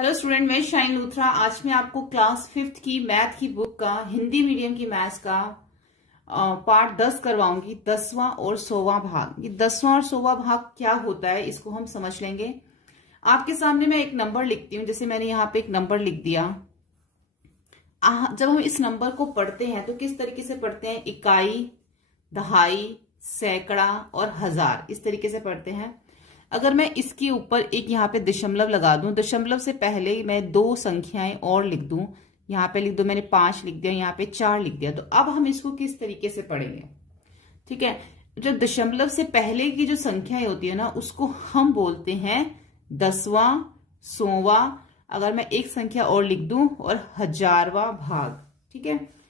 Hello student, मैं shine Luthra. आज मैं आपको क्लास 5th की मैथ की बुक का हिंदी मीडियम की मैथ्स का पार्ट 10 करवाऊंगी। 10वां और 100वां भाग। ये 10वां और 100वां भाग क्या होता है इसको हम समझ लेंगे। आपके सामने मैं एक नंबर लिखती हूँ। जैसे मैंने यहाँ पे एक नंबर लिख दिया। जब हम इस नंबर को पढ़ते हैं तो किस तरीके से पढ़ते हैं? इकाई, दहाई, सैकड़ा और हजार, इस तरीके से पढ़ते हैं। अगर मैं इसके ऊपर एक यहाँ पे दशमलव लगा दूं, दशमलव से पहले मैं दो संख्याएं और लिख दूं। यहाँ पे लिख दो, मैंने 5 लिख दिया, यहाँ पे 4 लिख दिया। तो अब हम इसको किस तरीके से पढ़ेंगे? ठीक है, जो दशमलव से पहले की जो संख्याएं होती है ना, उसको हम बोलते हैं 10वां, 100वां। अगर मैं एक संख्या और लिख दूं, और 1000वां भाग। ठीक है,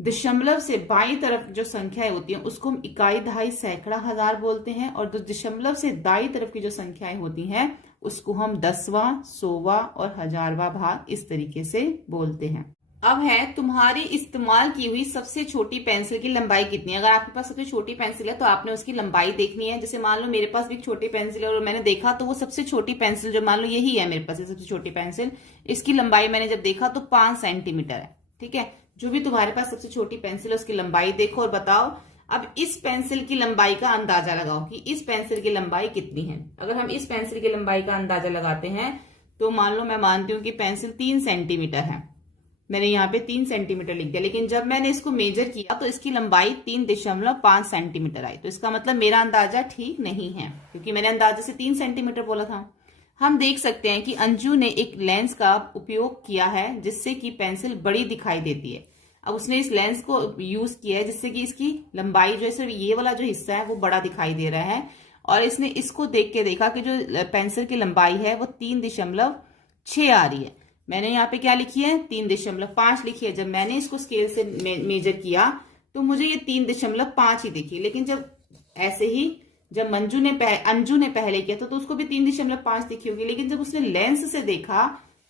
दशमलव से बाईं तरफ जो संख्याएं होती हैं उसको हम इकाई, दहाई, सैकड़ा, हजार बोलते हैं। और जो दशमलव से दाईं तरफ की जो संख्याएं होती हैं उसको हम 10वां, 100वां और 1000वां भाग इस तरीके से बोलते हैं। अब है तुम्हारी इस्तेमाल की हुई सबसे छोटी पेंसिल की लंबाई कितनी है। अगर आपके पास सबसे छोटी पेंसिल है तो आपने उसकी लंबाई देखनी है। जैसे मान लो मेरे पास भी एक छोटी पेंसिल है और मैंने देखा तो वो सबसे छोटी पेंसिल, जो मान लो यही है मेरे पास सबसे छोटी पेंसिल, इसकी लंबाई मैंने जब देखा तो 5 सेंटीमीटर है। ठीक है, जो भी तुम्हारे पास सबसे छोटी पेंसिल है उसकी लंबाई देखो और बताओ। अब इस पेंसिल की लंबाई का अंदाजा लगाओ कि इस पेंसिल की लंबाई कितनी है। अगर हम इस पेंसिल की लंबाई का अंदाजा लगाते हैं तो मान लो मैं मानती हूं कि पेंसिल 3 सेंटीमीटर है। मैंने यहाँ पे 3 सेंटीमीटर लिख दिया, लेकिन जब मैंने इसको मेजर किया तो इसकी लंबाई 3.5 सेंटीमीटर आई। तो इसका मतलब मेरा अंदाजा ठीक नहीं है, क्योंकि मैंने अंदाजे से 3 सेंटीमीटर बोला था। हम देख सकते हैं कि अंजू ने एक लेंस का उपयोग किया है जिससे कि पेंसिल बड़ी दिखाई देती है। अब उसने इस लेंस को यूज किया है जिससे कि इसकी लंबाई जो है, सिर्फ ये वाला जो हिस्सा है वो बड़ा दिखाई दे रहा है। और इसने इसको देख के देखा कि जो पेंसिल की लंबाई है वो 3.6 आ रही है। मैंने यहाँ पे क्या लिखी है? 3.5 लिखी है। जब मैंने इसको स्केल से मेजर किया तो मुझे ये 3.5 ही दिखी। लेकिन जब ऐसे ही जब अंजू ने पहले किया तो उसको भी 3.5 दिखी होगी। लेकिन जब उसने लेंस से देखा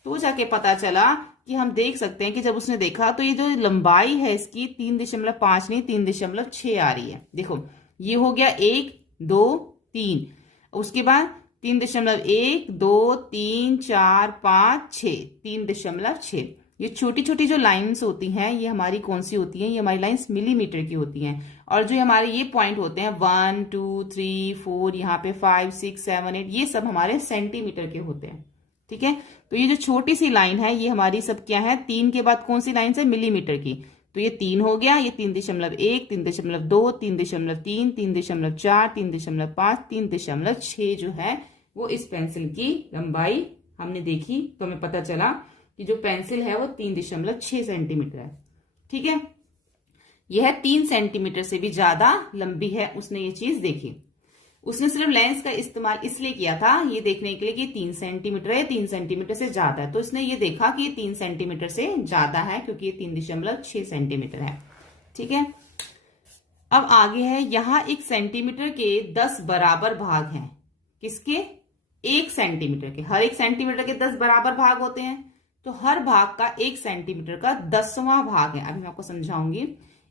तो जाके पता चला कि हम देख सकते हैं कि जब उसने देखा तो ये जो लंबाई है इसकी 3.5 नहीं 3.6 आ रही है। देखो, ये हो गया 1, 2, 3। उसके बाद 3.1, 2, 3, 4, 5, 6, 3.6। ये छोटी छोटी जो लाइंस होती हैं ये हमारी कौन सी होती हैं? ये हमारी लाइंस मिलीमीटर की होती हैं। और जो हमारे ये पॉइंट होते हैं 1, 2, 3, 4, यहाँ पे 5, 6, 7, 8, ये सब हमारे सेंटीमीटर के होते हैं। ठीक है, तो ये जो छोटी सी लाइन है ये हमारी सब क्या है? 3 के बाद कौन सी लाइन है? मिलीमीटर की। तो ये 3 हो गया, ये 3.1, 3.2, 3.3, 3.4, 3.5, 3.6 जो है वो इस पेंसिल की लंबाई हमने देखी तो हमें पता चला कि जो पेंसिल है वो 3.6 सेंटीमीटर है। ठीक है, यह 3 सेंटीमीटर से भी ज्यादा लंबी है। उसने ये चीज देखी। उसने सिर्फ लेंस का इस्तेमाल इसलिए किया था ये देखने के लिए कि 3 सेंटीमीटर है, 3 सेंटीमीटर से ज्यादा है। तो इसने ये देखा कि ये 3 सेंटीमीटर से ज्यादा है क्योंकि ये 3.6 सेंटीमीटर है। ठीक है, अब आगे है, यहां 1 सेंटीमीटर के 10 बराबर भाग हैं। किसके? 1 सेंटीमीटर के। हर 1 सेंटीमीटर के 10 बराबर भाग होते हैं। तो हर भाग का 1 सेंटीमीटर का 10वां भाग है। अभी मैं आपको समझाऊंगी।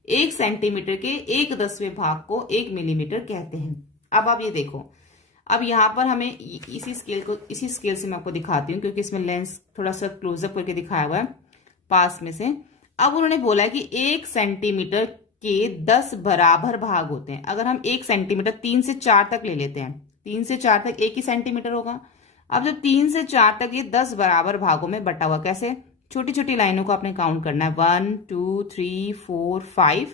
1 सेंटीमीटर के 1/10वें भाग को 1 मिलीमीटर कहते हैं। अब आप ये देखो, अब यहां पर हमें इसी स्केल से मैं आपको दिखाती हूँ क्योंकि इसमें लेंस थोड़ा सा क्लोजअप करके दिखाया हुआ है पास में से। अब उन्होंने बोला है कि 1 सेंटीमीटर के 10 बराबर भाग होते हैं। अगर हम 1 सेंटीमीटर 3 से 4 तक ले लेते हैं, 3 से 4 तक 1 ही सेंटीमीटर होगा। अब जब 3 से 4 तक ये 10 बराबर भागों में बटा हुआ, कैसे? छोटी छोटी लाइनों को आपने काउंट करना है। 1, 2, 3, 4, 5,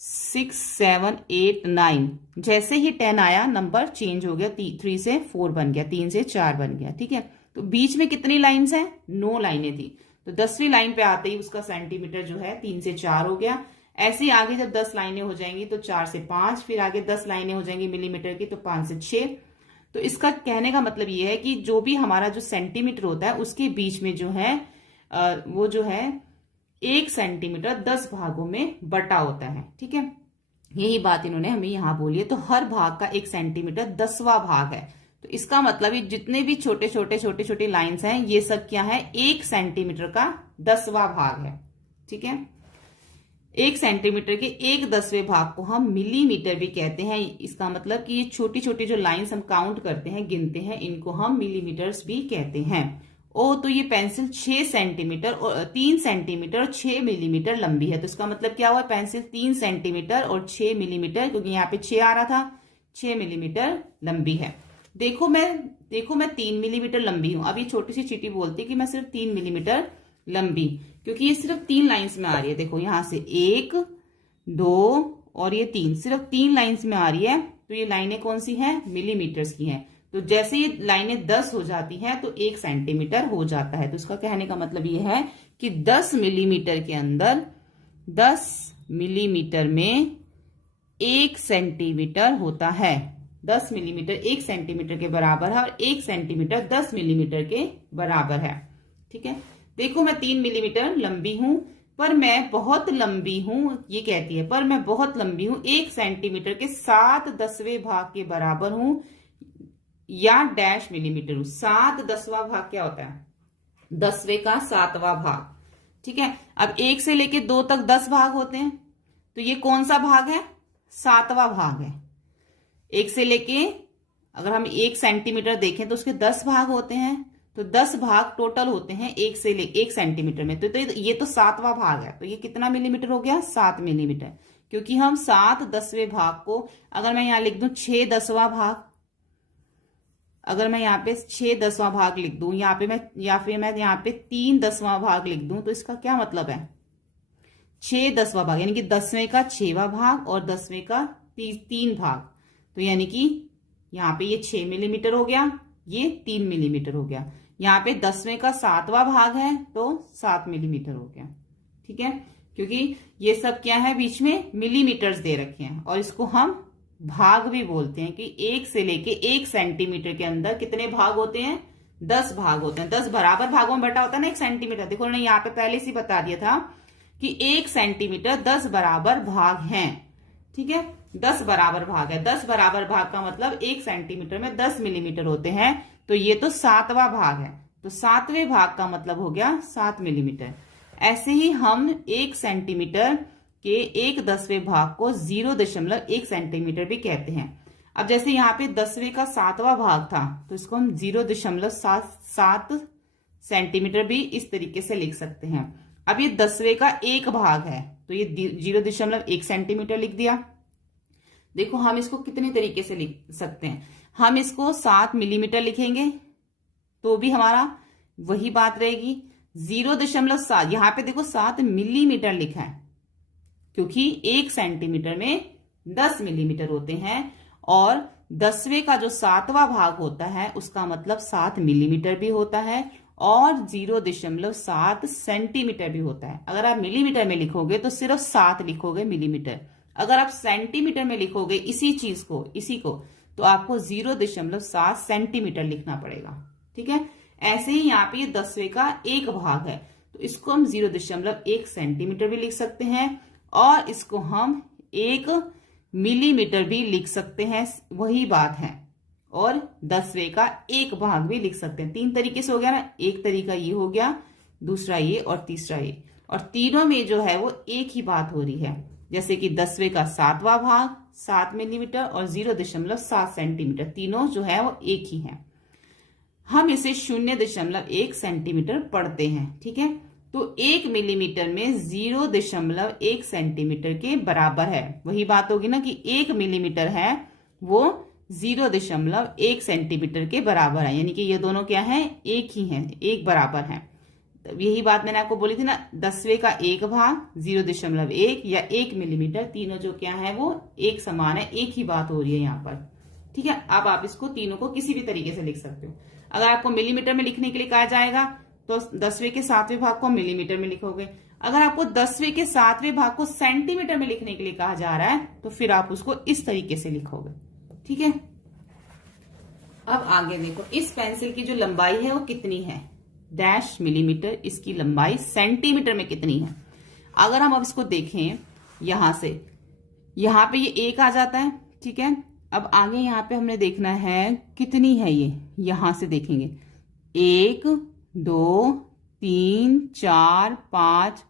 6, 7, 8, 9। जैसे ही 10 आया नंबर चेंज हो गया, 3 से 4 बन गया, 3 से 4 बन गया। ठीक है, तो बीच में कितनी लाइंस हैं? 9 लाइनें थी। तो 10वीं लाइन पे आते ही उसका सेंटीमीटर जो है 3 से 4 हो गया। ऐसे ही आगे जब 10 लाइनें हो जाएंगी तो 4 से 5, फिर आगे 10 लाइनें हो जाएंगी मिलीमीटर की तो 5 से 6। तो इसका कहने का मतलब ये है कि जो भी हमारा जो सेंटीमीटर होता है उसके बीच में जो है वो जो है 1 सेंटीमीटर 10 भागों में बटा होता है। ठीक है, यही बात इन्होंने हमें यहां बोली है। तो हर भाग का 1 सेंटीमीटर 10वां भाग है। तो इसका मतलब ये जितने भी छोटे छोटे लाइंस हैं ये सब क्या है? 1 सेंटीमीटर का 10वां भाग है। ठीक है, 1 सेंटीमीटर के 1/10वें भाग को हम मिलीमीटर भी कहते हैं। इसका मतलब कि ये छोटी छोटी जो लाइंस हम काउंट करते हैं, गिनते हैं, इनको हम मिलीमीटर्स भी कहते हैं। ओ तो ये पेंसिल 6 सेंटीमीटर और 3 सेंटीमीटर और 6 मिलीमीटर लंबी है। तो इसका मतलब क्या हुआ, पेंसिल 3 सेंटीमीटर और 6 मिलीमीटर, क्योंकि यहाँ पे 6 आ रहा था, 6 मिलीमीटर लंबी है। देखो मैं 3 मिलीमीटर लंबी हूं। अब ये छोटी सी चीटी बोलती है कि मैं सिर्फ 3 मिलीमीटर लंबी, क्योंकि ये सिर्फ 3 लाइंस में आ रही है। देखो यहां से 1 2 और ये 3, सिर्फ 3 लाइंस में आ रही है। तो ये लाइनें कौन सी हैं, मिलीमीटर्स की हैं। तो जैसे ये लाइनें 10 हो जाती हैं तो 1 सेंटीमीटर हो जाता है। तो इसका कहने का मतलब ये है कि 10 मिलीमीटर के अंदर 10 मिलीमीटर में 1 सेंटीमीटर होता है। 10 मिलीमीटर 1 सेंटीमीटर के बराबर है और 1 सेंटीमीटर 10 मिलीमीटर के बराबर है। ठीक है, देखो मैं 3 मिलीमीटर लंबी हूं, पर मैं बहुत लंबी हूं, ये कहती है, पर मैं बहुत लंबी हूं, 1 सेंटीमीटर के 7/10वें भाग के बराबर हूं या डैश मिलीमीटर हूं। 7/10वां भाग क्या होता है, 10वें का 7वां भाग। ठीक है, अब 1 से लेके 2 तक 10 भाग होते हैं, तो ये कौन सा भाग है, 7वां भाग है। 1 से लेके अगर हम 1 सेंटीमीटर देखें तो उसके 10 भाग होते हैं, तो 10 भाग टोटल होते हैं 1 से लेके 1 सेंटीमीटर में। तो ये तो 7वां भाग है, तो ये कितना मिलीमीटर हो गया, 7 मिलीमीटर। क्योंकि हम 7/10वें भाग को, अगर मैं यहां लिख दूं 6/10वां भाग, अगर मैं यहाँ पे 6/10वां भाग लिख दूं, यहाँ पे मैं या फिर मैं यहाँ पे 3/10वां भाग लिख दूं, तो इसका क्या मतलब है, 6/10वां भाग यानी कि 10वें का 6वां भाग और 10वें का 3 भाग। तो यानी कि यहाँ पे ये 6 मिलीमीटर हो गया, ये 3 मिलीमीटर हो गया। यहाँ पे 10वें का 7वां भाग है तो 7 मिलीमीटर हो गया। ठीक है, क्योंकि ये सब क्या है, बीच में मिलीमीटर्स दे रखे हैं, और इसको हम भाग भी बोलते हैं कि 1 से लेके 1 सेंटीमीटर के अंदर कितने भाग होते हैं, 10 भाग होते हैं। 10 बराबर भागों में बटा होता है ना 1 सेंटीमीटर। देखो उन्होंने यहाँ पे पहले से बता दिया था कि 1 सेंटीमीटर 10 बराबर भाग हैं। ठीक है, 10 बराबर भाग है। 10 बराबर भाग का मतलब 1 सेंटीमीटर में 10 मिलीमीटर होते हैं। तो ये तो 7वां भाग है, तो 7वें भाग का मतलब हो गया 7 मिलीमीटर। ऐसे ही हम 1 सेंटीमीटर के 1/10वें भाग को 0.1 सेंटीमीटर भी कहते हैं। अब जैसे यहाँ पे 10वें का 7वां भाग था, तो इसको हम 0.7 सेंटीमीटर भी इस तरीके से लिख सकते हैं। अब ये 10वें का 1 भाग है, तो ये 0.1 सेंटीमीटर लिख दिया। देखो हम इसको कितने तरीके से लिख सकते हैं, हम इसको 7 मिलीमीटर लिखेंगे तो भी हमारा वही बात रहेगी। 0.7 यहां पे देखो 7 मिलीमीटर लिखा है, क्योंकि 1 सेंटीमीटर में 10 मिलीमीटर होते हैं, और 10वें का जो 7वां भाग होता है उसका मतलब 7 मिलीमीटर भी होता है और 0.7 सेंटीमीटर भी होता है। अगर आप मिलीमीटर में लिखोगे तो सिर्फ 7 लिखोगे मिलीमीटर, अगर आप सेंटीमीटर में लिखोगे इसी को तो आपको 0.7 सेंटीमीटर लिखना पड़ेगा। ठीक है, ऐसे ही यहाँ पे 10वें का 1 भाग है, तो इसको हम 0.1 सेंटीमीटर भी लिख सकते हैं, और इसको हम 1 मिलीमीटर भी लिख सकते हैं, वही बात है। और 10वें का 1 भाग भी लिख सकते हैं। 3 तरीके से हो गया ना, एक तरीका ये हो गया, दूसरा ये और तीसरा ये, और तीनों में जो है वो एक ही बात हो रही है। जैसे कि 10वें का 7वां भाग 7 मिलीमीटर और 0.7 सेंटीमीटर, तीनों जो है वो एक ही है। हम इसे 0.1 सेंटीमीटर पढ़ते हैं। ठीक है, तो 1 मिलीमीटर में 0.1 सेंटीमीटर के बराबर है। वही बात होगी ना कि 1 मिलीमीटर है वो 0.1 सेंटीमीटर के बराबर है, यानी कि ये दोनों क्या है, एक ही हैं, एक बराबर हैं। तो यही बात मैंने आपको बोली थी ना, 10वें का 1 भाग 0.1 या 1 मिलीमीटर, तीनों जो क्या है वो एक समान है, एक ही बात हो रही है यहाँ पर। ठीक है, अब आप इसको तीनों को किसी भी तरीके से लिख सकते हो। अगर आपको मिलीमीटर में लिखने के लिए कहा जाएगा तो 10वें के 7वें भाग को मिलीमीटर में लिखोगे। अगर आपको 10वें के 7वें भाग को सेंटीमीटर में लिखने के लिए कहा जा रहा है तो फिर आप उसको इस तरीके से लिखोगे। ठीक है, अब आगे देखो, इस पेंसिल की जो लंबाई है वो कितनी है, डैश मिलीमीटर, इसकी लंबाई सेंटीमीटर में कितनी है। अगर हम अब इसको देखें यहां से, यहां पे ये 1 आ जाता है। ठीक है, अब आगे यहाँ पे हमने देखना है कितनी है ये, यहां से देखेंगे 1 2 3 4 5,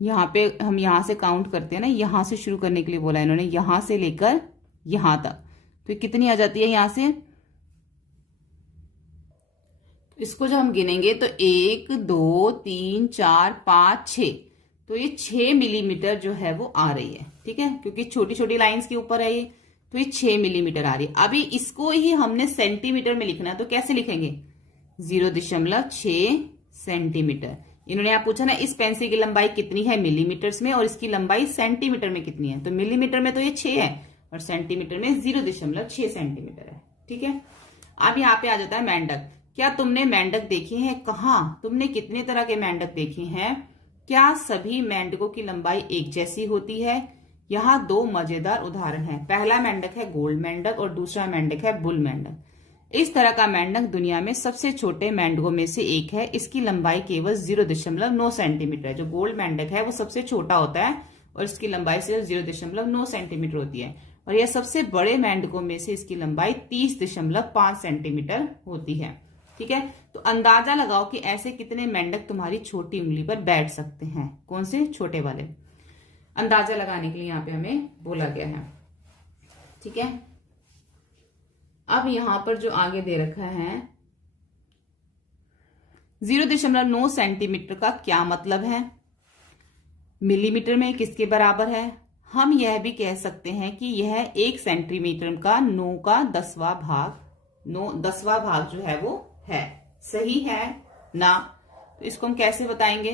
यहाँ पे हम यहां से काउंट करते हैं ना, यहां से शुरू करने के लिए बोला इन्होंने, यहां से लेकर यहां तक, तो कितनी आ जाती है यहां से, इसको जब हम गिनेंगे तो 1 2 3 4 5 6, तो ये 6 मिलीमीटर जो है वो आ रही है। ठीक है, क्योंकि छोटी छोटी लाइंस के ऊपर है ये, तो ये 6 मिलीमीटर आ रही है। अभी इसको ही हमने सेंटीमीटर में लिखना है, तो कैसे लिखेंगे? 0.6 सेंटीमीटर। इन्होंने आप पूछा ना इस पेंसिल की लंबाई कितनी है मिलीमीटर्स में और इसकी लंबाई सेंटीमीटर में कितनी है, तो मिलीमीटर में तो ये 6 है और सेंटीमीटर में 0.6 सेंटीमीटर है। ठीक है, अब यहाँ पे आ जाता है मेंढक। क्या तुमने मेंढक देखे हैं? कहाँ? तुमने कितने तरह के मेंढक देखे हैं? क्या सभी मेंढकों की लंबाई एक जैसी होती है? यहाँ दो मजेदार उदाहरण हैं। पहला मेंढक है गोल्ड मेंढक और दूसरा मेंढक है बुल मेंढक। इस तरह का मेंढक दुनिया में सबसे छोटे मेंढकों में से एक है। इसकी लंबाई केवल 0.9 सेंटीमीटर है। जो गोल्ड मेंढक है वो सबसे छोटा होता है और इसकी लंबाई सिर्फ 0.9 सेंटीमीटर होती है, और यह सबसे बड़े मेंढकों में से इसकी लंबाई 30.5 सेंटीमीटर होती है। ठीक है, तो अंदाजा लगाओ कि ऐसे कितने मेंढक तुम्हारी छोटी उंगली पर बैठ सकते हैं। कौन से? छोटे वाले। अंदाजा लगाने के लिए यहाँ पे हमें बोला गया है। ठीक है, अब यहां पर जो आगे दे रखा है 0.9 सेंटीमीटर का क्या मतलब है? मिलीमीटर में किसके बराबर है? हम यह भी कह सकते हैं कि यह 1 सेंटीमीटर का 9 का 10वां भाग, 10वां भाग जो है वो है। सही है ना? तो इसको हम कैसे बताएंगे?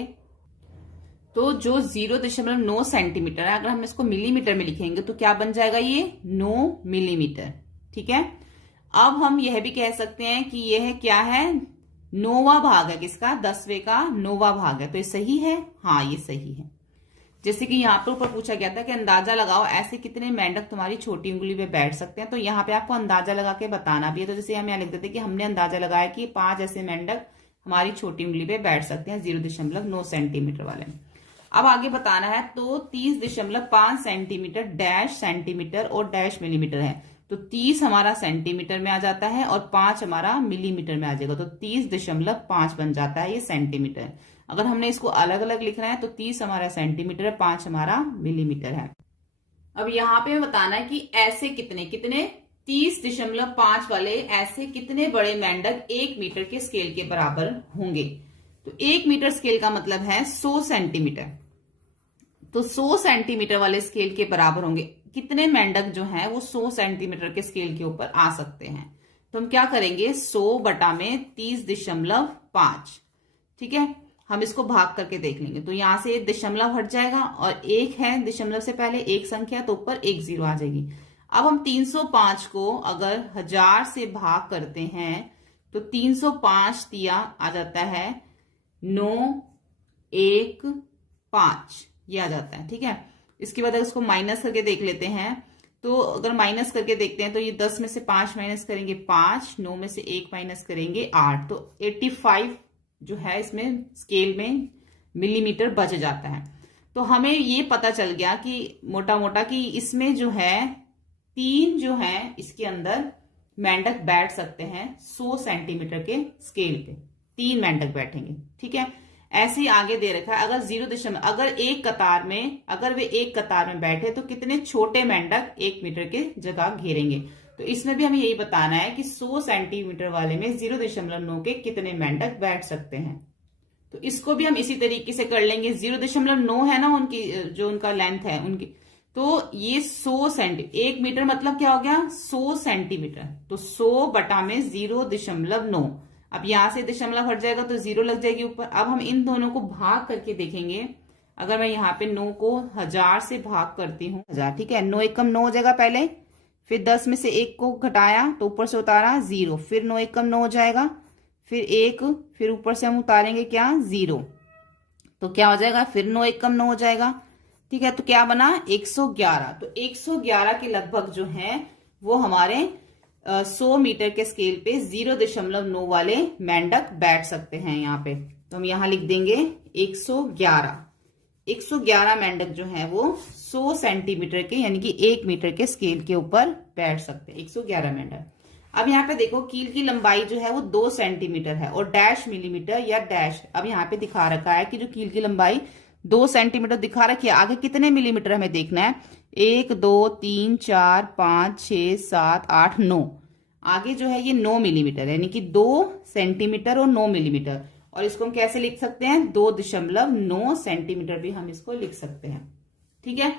तो जो 0.9 सेंटीमीटर है, अगर हम इसको मिलीमीटर में लिखेंगे तो क्या बन जाएगा? ये 9 मिलीमीटर। ठीक है, अब हम यह भी कह सकते हैं कि यह क्या है? 9वां भाग है। किसका? 10वें का 9वां भाग है। तो ये सही है? हाँ, ये सही है। जैसे कि यहाँ पर ऊपर पूछा गया था कि अंदाजा लगाओ ऐसे कितने मेंढक तुम्हारी छोटी उंगली पे बैठ सकते हैं, तो यहाँ पे आपको अंदाजा लगा के बताना भी है। तो जैसे हम यहाँ लिख देते कि हमने अंदाजा लगाया कि 5 ऐसे मेंढक हमारी छोटी उंगली पे बैठ सकते हैं 0.9 सेंटीमीटर वाले। अब आगे बताना है, तो 30.5 सेंटीमीटर डैश सेंटीमीटर और डैश मिलीमीटर है। तो 30 हमारा सेंटीमीटर में आ जाता है और 5 हमारा मिलीमीटर में आ जाएगा, तो 30.5 बन जाता है ये सेंटीमीटर। अगर हमने इसको अलग अलग लिखना है तो 30 हमारा सेंटीमीटर है, 5 हमारा मिलीमीटर है। अब यहाँ पे बताना है कि ऐसे कितने 30.5 वाले ऐसे कितने बड़े मेंढक 1 मीटर के स्केल के बराबर होंगे। तो 1 मीटर स्केल का मतलब है 100 सेंटीमीटर। तो 100 सेंटीमीटर वाले स्केल के बराबर होंगे। कितने मेंढक जो हैं वो 100 सेंटीमीटर के स्केल के ऊपर आ सकते हैं? तो हम क्या करेंगे? 100 बटा में 30.5। ठीक है, हम इसको भाग करके देख लेंगे। तो यहां से दशमलव हट जाएगा और 1 है दशमलव से पहले एक संख्या, तो ऊपर 1 0 आ जाएगी। अब हम 305 को अगर 1000 से भाग करते हैं तो 305 तिया आ जाता है 9 1 5, ये आ जाता है। ठीक है, इसके बाद इसको माइनस करके देख लेते हैं। तो अगर माइनस करके देखते हैं तो ये 10 में से 5 माइनस करेंगे 5, 9 में से 1 माइनस करेंगे 8, तो 85 जो है इसमें स्केल में मिलीमीटर बच जाता है। तो हमें ये पता चल गया कि मोटा मोटा कि इसमें जो है 3 जो है इसके अंदर मेंढक बैठ सकते हैं 100 सेंटीमीटर के स्केल पे, 3 मेंढक बैठेंगे। ठीक है, ऐसे ही आगे दे रखा है अगर वे एक कतार में बैठे तो कितने छोटे मेंढक 1 मीटर के जगह घेरेंगे। तो इसमें भी हमें यही बताना है कि 100 सेंटीमीटर वाले में 0.9 के कितने मेंढक बैठ सकते हैं। तो इसको भी हम इसी तरीके से कर लेंगे। 0.9 है ना उनकी, जो उनका लेंथ है उनकी, तो ये 100 सेंटीमीटर, 1 मीटर मतलब क्या हो गया? 100 सेंटीमीटर। तो 100 बटा में 0.9, अब यहां से दशमलव हट जाएगा तो 0 लग जाएगी ऊपर। अब हम इन दोनों को भाग करके देखेंगे। अगर मैं यहाँ पे 9 को 1000 से भाग करती हूँ, 1000, ठीक है, 9 एकम 9 हो जाएगा पहले, फिर 10 में से 1 को घटाया तो ऊपर से उतारा 0, फिर 9 एकम 9 हो जाएगा, फिर 1, फिर ऊपर से हम उतारेंगे क्या? 0, तो क्या हो जाएगा? फिर 9 एकम 9 हो जाएगा। ठीक है, तो क्या बना? 111। तो 111 के लगभग जो है वो हमारे 100 मीटर के स्केल पे 0.9 वाले मेंढक बैठ सकते हैं यहाँ पे। तो हम यहाँ लिख देंगे 111 मेंढक जो है वो 100 सेंटीमीटर के यानी कि 1 मीटर के स्केल के ऊपर बैठ सकते हैं, 111 मेंढक। अब यहाँ पे देखो कील की लंबाई जो है वो 2 सेंटीमीटर है और डैश मिलीमीटर या डैश, अब यहाँ पे दिखा रखा है कि जो कील की लंबाई 2 सेंटीमीटर दिखा रखी है, आगे कितने मिलीमीटर हमें देखना है? 1 2 3 4 5 6 7 8 9। आगे जो है ये 9 मिलीमीटर, यानी कि 2 सेंटीमीटर और 9 मिलीमीटर। और इसको हम कैसे लिख सकते हैं, 2.9 सेंटीमीटर भी हम इसको लिख सकते हैं। ठीक है,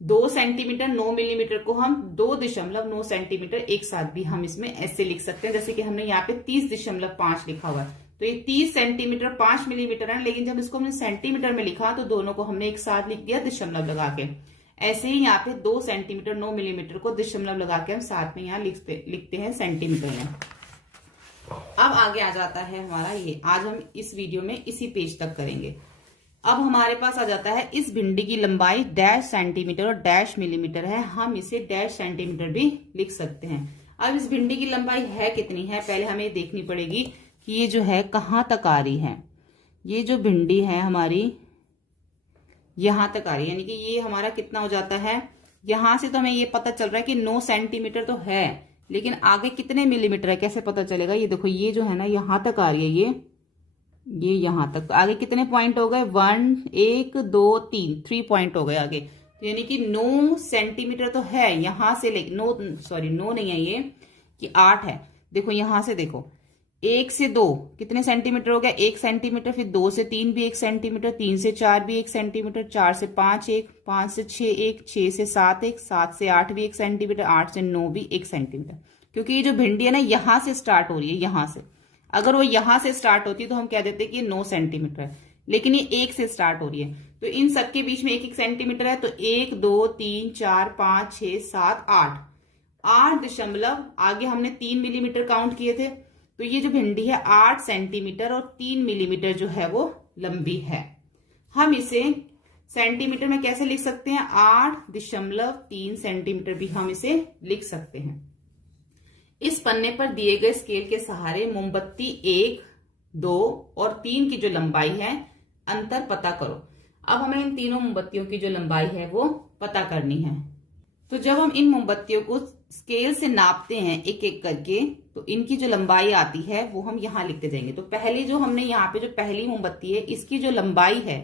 2 सेंटीमीटर 9 मिलीमीटर को हम 2.9 सेंटीमीटर एक साथ भी हम इसमें ऐसे लिख सकते हैं, जैसे कि हमने यहाँ पे 30.5 लिखा हुआ है, तो ये 30 सेंटीमीटर 5 मिलीमीटर है, लेकिन जब इसको हमने सेंटीमीटर में लिखा तो दोनों को हमने एक साथ लिख दिया दशमलव लगा के। ऐसे ही यहाँ पे 2 सेंटीमीटर 9 मिलीमीटर को दशमलव लगा के हम साथ में यहाँ लिखते हैं सेंटीमीटर में। अब आगे आ जाता है हमारा ये, आज हम इस वीडियो में इसी पेज तक करेंगे। अब हमारे पास आ जाता है इस भिंडी की लंबाई डैश सेंटीमीटर और डैश मिलीमीटर है, हम इसे डैश सेंटीमीटर भी लिख सकते हैं। अब इस भिंडी की लंबाई है कितनी है, पहले हमें देखनी पड़ेगी कि ये जो है कहाँ तक आ रही है। ये जो भिंडी है हमारी यहां तक आ रही है, यानी कि ये हमारा कितना हो जाता है, यहां से तो हमें ये पता चल रहा है कि 9 सेंटीमीटर तो है, लेकिन आगे कितने मिलीमीटर है कैसे पता चलेगा। ये देखो ये जो है ना यहां तक आ रही है, ये यहां तक, तो आगे कितने पॉइंट हो गए, 1 2 3 पॉइंट हो गए आगे, तो यानी कि 9 सेंटीमीटर तो है यहां से ले, 9 नहीं है ये, कि 8 है। देखो यहां से देखो, 1 से 2 कितने सेंटीमीटर हो गया, 1 सेंटीमीटर, फिर 2 से 3 भी 1 सेंटीमीटर, 3 से 4 भी 1 सेंटीमीटर, 4 से 5 1, 5 से 6 1, 6 से 7 1, 7 से 8 भी 1 सेंटीमीटर, 8 से 9 भी 1 सेंटीमीटर। क्योंकि ये जो भिंडी है ना यहां से स्टार्ट हो रही है, यहां से, अगर वो यहां से स्टार्ट होती तो हम कह देते कि 9 सेंटीमीटर है, लेकिन ये 1 से स्टार्ट हो रही है, तो इन सबके बीच में 1 सेंटीमीटर है, तो 1 2 3 4 5 6 7 8 दशमलव, आगे हमने 3 मिलीमीटर काउंट किए थे, तो ये जो भिंडी है 8 सेंटीमीटर और 3 मिलीमीटर जो है वो लंबी है। हम इसे सेंटीमीटर में कैसे लिख सकते हैं, 8.3 सेंटीमीटर भी हम इसे लिख सकते हैं। इस पन्ने पर दिए गए स्केल के सहारे मोमबत्ती 1 2 और 3 की जो लंबाई है अंतर पता करो। अब हमें इन तीनों मोमबत्तियों की जो लंबाई है वो पता करनी है। तो जब हम इन मोमबत्तियों को स्केल से नापते हैं एक एक करके, तो इनकी जो लंबाई आती है वो हम यहां लिखते जाएंगे। तो पहले जो हमने यहाँ पे जो पहली मोमबत्ती है इसकी जो लंबाई है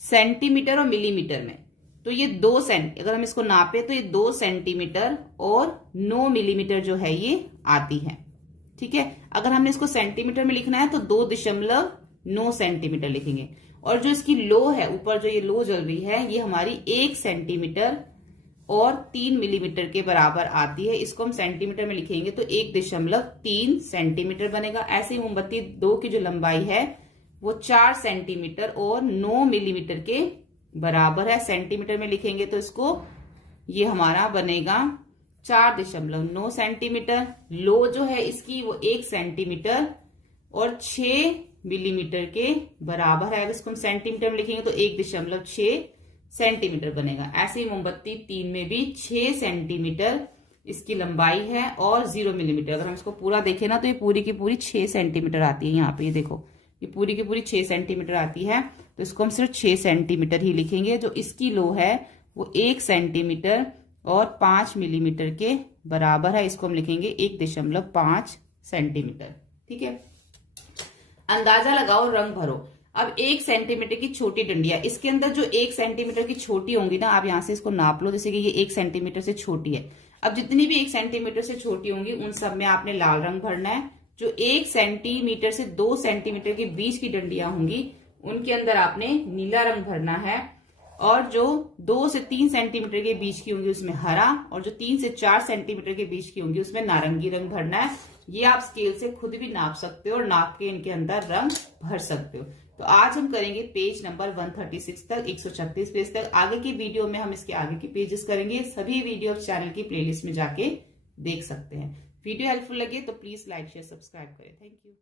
सेंटीमीटर और मिलीमीटर में, तो ये 2 सेंट, अगर हम इसको नापे तो ये 2 सेंटीमीटर और 9 मिलीमीटर जो है ये आती है। ठीक है, अगर हमने इसको सेंटीमीटर में लिखना है तो 2.9 सेंटीमीटर लिखेंगे। और जो इसकी लो है, ऊपर जो ये लो जल रही है, ये हमारी 1 सेंटीमीटर और 3 मिलीमीटर के बराबर आती है। इसको हम सेंटीमीटर में लिखेंगे तो 1.3 सेंटीमीटर बनेगा। ऐसे ही मोमबत्ती 2 की जो लंबाई है वो 4 सेंटीमीटर और 9 मिलीमीटर के बराबर है। सेंटीमीटर में लिखेंगे तो इसको ये हमारा बनेगा 4.9 सेंटीमीटर। लो जो है इसकी वो 1 सेंटीमीटर और 6 मिलीमीटर के बराबर है। अगर इसको हम सेंटीमीटर में लिखेंगे तो 1.6 सेंटीमीटर बनेगा। ऐसे ही मोमबत्ती 3 में भी 6 सेंटीमीटर इसकी लंबाई है और 0 मिलीमीटर। अगर हम इसको पूरा देखें ना तो ये पूरी की पूरी 6 सेंटीमीटर आती है। यहाँ पे ये देखो, ये पूरी की पूरी 6 सेंटीमीटर आती है, तो इसको हम सिर्फ 6 सेंटीमीटर ही लिखेंगे। जो इसकी लो है वो 1 सेंटीमीटर और 5 मिलीमीटर के बराबर है। इसको हम लिखेंगे 1.5 सेंटीमीटर। ठीक है, अंदाजा लगाओ, रंग भरो। अब 1 सेंटीमीटर की छोटी डंडिया, इसके अंदर जो 1 सेंटीमीटर की छोटी होंगी ना, आप यहां से इसको नाप लो, जैसे कि ये 1 सेंटीमीटर से छोटी है। अब जितनी भी 1 सेंटीमीटर से छोटी होंगी उन सब में आपने लाल रंग भरना है। जो 1 सेंटीमीटर से 2 सेंटीमीटर के बीच की डंडियां होंगी उनके अंदर आपने नीला रंग भरना है। और जो 2 से 3 सेंटीमीटर के बीच की होंगी उसमें हरा, और जो 3 से 4 सेंटीमीटर के बीच की होंगी उसमें नारंगी रंग भरना है। ये आप स्केल से खुद भी नाप सकते हो और नाप के इनके अंदर रंग भर सकते हो। तो आज हम करेंगे पेज नंबर 136 तक, 136 पेज तक। आगे की वीडियो में हम इसके आगे के पेजेस करेंगे। सभी वीडियो चैनल की प्लेलिस्ट में जाके देख सकते हैं। वीडियो हेल्पफुल लगे तो प्लीज लाइक शेयर सब्सक्राइब करें। Thank you.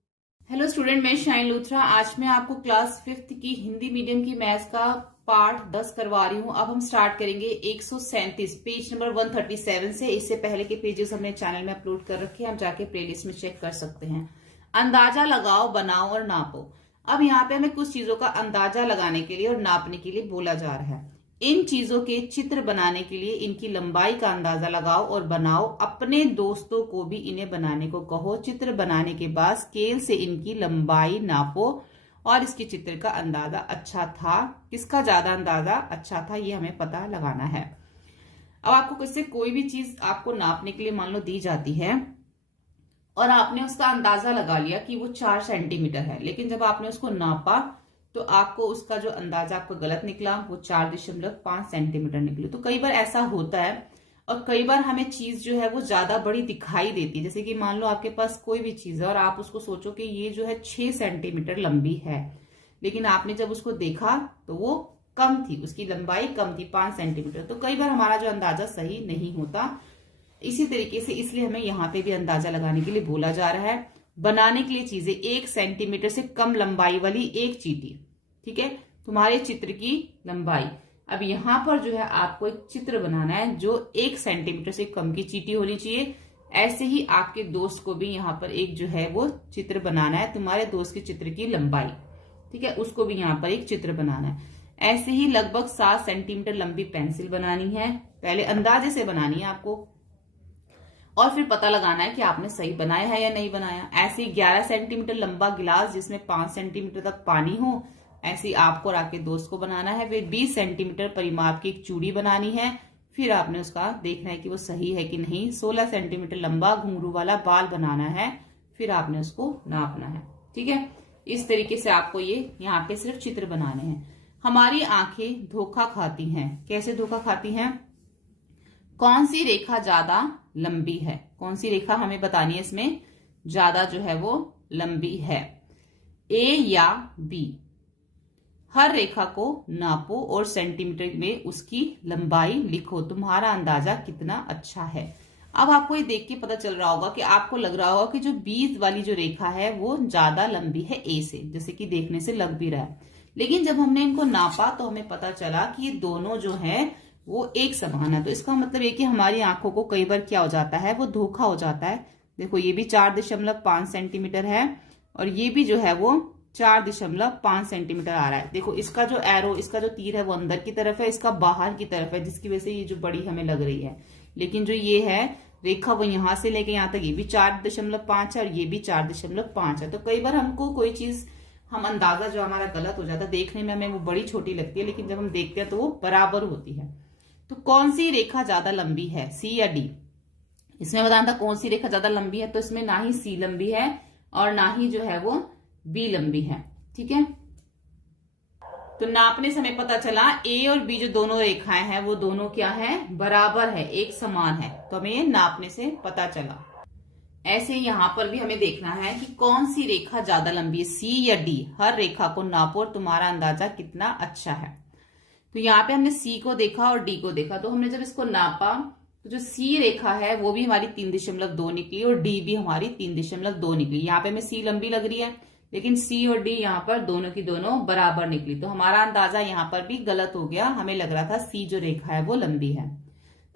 हेलो स्टूडेंट, मैं शाइन लूथरा। आज मैं आपको क्लास 5th की हिंदी मीडियम की मैथ्स का पार्ट 10 करवा रही हूँ। अब हम स्टार्ट करेंगे 137 पेज नंबर 137 से। इससे पहले के पेजेस हमने चैनल में अपलोड कर रखे हैं, हम जाके प्लेलिस्ट में चेक कर सकते हैं। अंदाजा लगाओ, बनाओ और नापो। अब यहाँ पे हमें कुछ चीजों का अंदाजा लगाने के लिए और नापने के लिए बोला जा रहा है। इन चीजों के चित्र बनाने के लिए इनकी लंबाई का अंदाजा लगाओ और बनाओ। अपने दोस्तों को भी इन्हें बनाने को कहो। चित्र बनाने के बाद स्केल से इनकी लंबाई नापो और इसके चित्र का अंदाजा अच्छा था, किसका ज्यादा अंदाजा अच्छा था, ये हमें पता लगाना है। अब आपको किससे कोई भी चीज आपको नापने के लिए मान लो दी जाती है, और आपने उसका अंदाजा लगा लिया कि वो 4 सेंटीमीटर है, लेकिन जब आपने उसको नापा तो आपको उसका जो अंदाजा आपका गलत निकला, वो 4.5 सेंटीमीटर निकली। तो कई बार ऐसा होता है, और कई बार हमें चीज जो है वो ज्यादा बड़ी दिखाई देती है। जैसे कि मान लो आपके पास कोई भी चीज है और आप उसको सोचो कि ये जो है 6 सेंटीमीटर लंबी है, लेकिन आपने जब उसको देखा तो वो कम थी, उसकी लंबाई कम थी 5 सेंटीमीटर। तो कई बार हमारा जो अंदाजा सही नहीं होता। इसी तरीके से इसलिए हमें यहाँ पे भी अंदाजा लगाने के लिए बोला जा रहा है। बनाने के लिए चीजें 1 सेंटीमीटर से कम लंबाई वाली एक चीटी, ठीक है, तुम्हारे चित्र की लंबाई। अब यहाँ पर जो है आपको एक चित्र बनाना है जो 1 सेंटीमीटर से कम की चीटी होनी चाहिए। ऐसे ही आपके दोस्त को भी यहाँ पर एक जो है वो चित्र बनाना है, तुम्हारे दोस्त के चित्र की लंबाई, ठीक है, उसको भी यहाँ पर एक चित्र बनाना है। ऐसे ही लगभग 7 सेंटीमीटर लंबी पेंसिल बनानी है, पहले अंदाजे से बनानी है आपको, और फिर पता लगाना है कि आपने सही बनाया है या नहीं बनाया। ऐसे ही 11 सेंटीमीटर लंबा गिलास जिसमें 5 सेंटीमीटर तक पानी हो, ऐसे ही आपको और आपके दोस्त को बनाना है। फिर 20 सेंटीमीटर परिमाप की एक चूड़ी बनानी है, फिर आपने उसका देखना है कि वो सही है कि नहीं। 16 सेंटीमीटर लंबा घुंघरू वाला बाल बनाना है, फिर आपने उसको नापना है, ठीक है। इस तरीके से आपको ये यहाँ पे सिर्फ चित्र बनाने हैं। हमारी आंखें धोखा खाती हैं। कैसे धोखा खाती हैं? कौन सी रेखा ज्यादा लंबी है, कौन सी रेखा हमें बतानी है इसमें ज्यादा जो है वो लंबी है, ए या बी। हर रेखा को नापो और सेंटीमीटर में उसकी लंबाई लिखो, तुम्हारा अंदाजा कितना अच्छा है। अब आपको ये देख के पता चल रहा होगा कि आपको लग रहा होगा कि जो 20 वाली जो रेखा है वो ज्यादा लंबी है ए से, जैसे कि देखने से लग भी रहा है। लेकिन जब हमने इनको नापा तो हमें पता चला कि ये दोनों जो है वो एक समान है। तो इसका मतलब ये कि हमारी आंखों को कई बार क्या हो जाता है, वो धोखा हो जाता है। देखो ये भी 4.5 सेंटीमीटर है और ये भी जो है वो 4.5 सेंटीमीटर आ रहा है। देखो इसका जो एरो, इसका जो तीर है वो अंदर की तरफ है, इसका बाहर की तरफ है, जिसकी वजह से ये जो बड़ी हमें लग रही है। लेकिन जो ये है रेखा वो यहां से लेके यहाँ तक ये भी 4.5 है और ये भी 4.5 है। तो कई बार हमको कोई चीज हम अंदाजा जो हमारा गलत हो जाता है, देखने में हमें वो बड़ी छोटी लगती है, लेकिन जब हम देखते हैं तो वो बराबर होती है। तो कौन सी रेखा ज्यादा लंबी है, सी या डी? इसमें बताना था कौन सी रेखा ज्यादा लंबी है, तो इसमें ना ही सी लंबी है और ना ही जो है वो बी लंबी है, ठीक है। तो नापने से हमें पता चला ए और बी जो दोनों रेखाएं हैं वो दोनों क्या है, बराबर है, एक समान है। तो हमें ये नापने से पता चला। ऐसे यहां पर भी हमें देखना है कि कौन सी रेखा ज्यादा लंबी है, सी या डी। हर रेखा को नापो और तुम्हारा अंदाजा कितना अच्छा है। तो यहाँ पे हमने सी को देखा और डी को देखा, तो हमने जब इसको नापा तो जो सी रेखा है वो भी हमारी 3.2 निकली और डी भी हमारी 3.2 निकली। यहाँ पे हमें सी लंबी लग रही है, लेकिन सी और डी यहाँ पर दोनों की दोनों बराबर निकली। तो हमारा अंदाजा यहाँ पर भी गलत हो गया, हमें लग रहा था सी जो रेखा है वो लंबी है।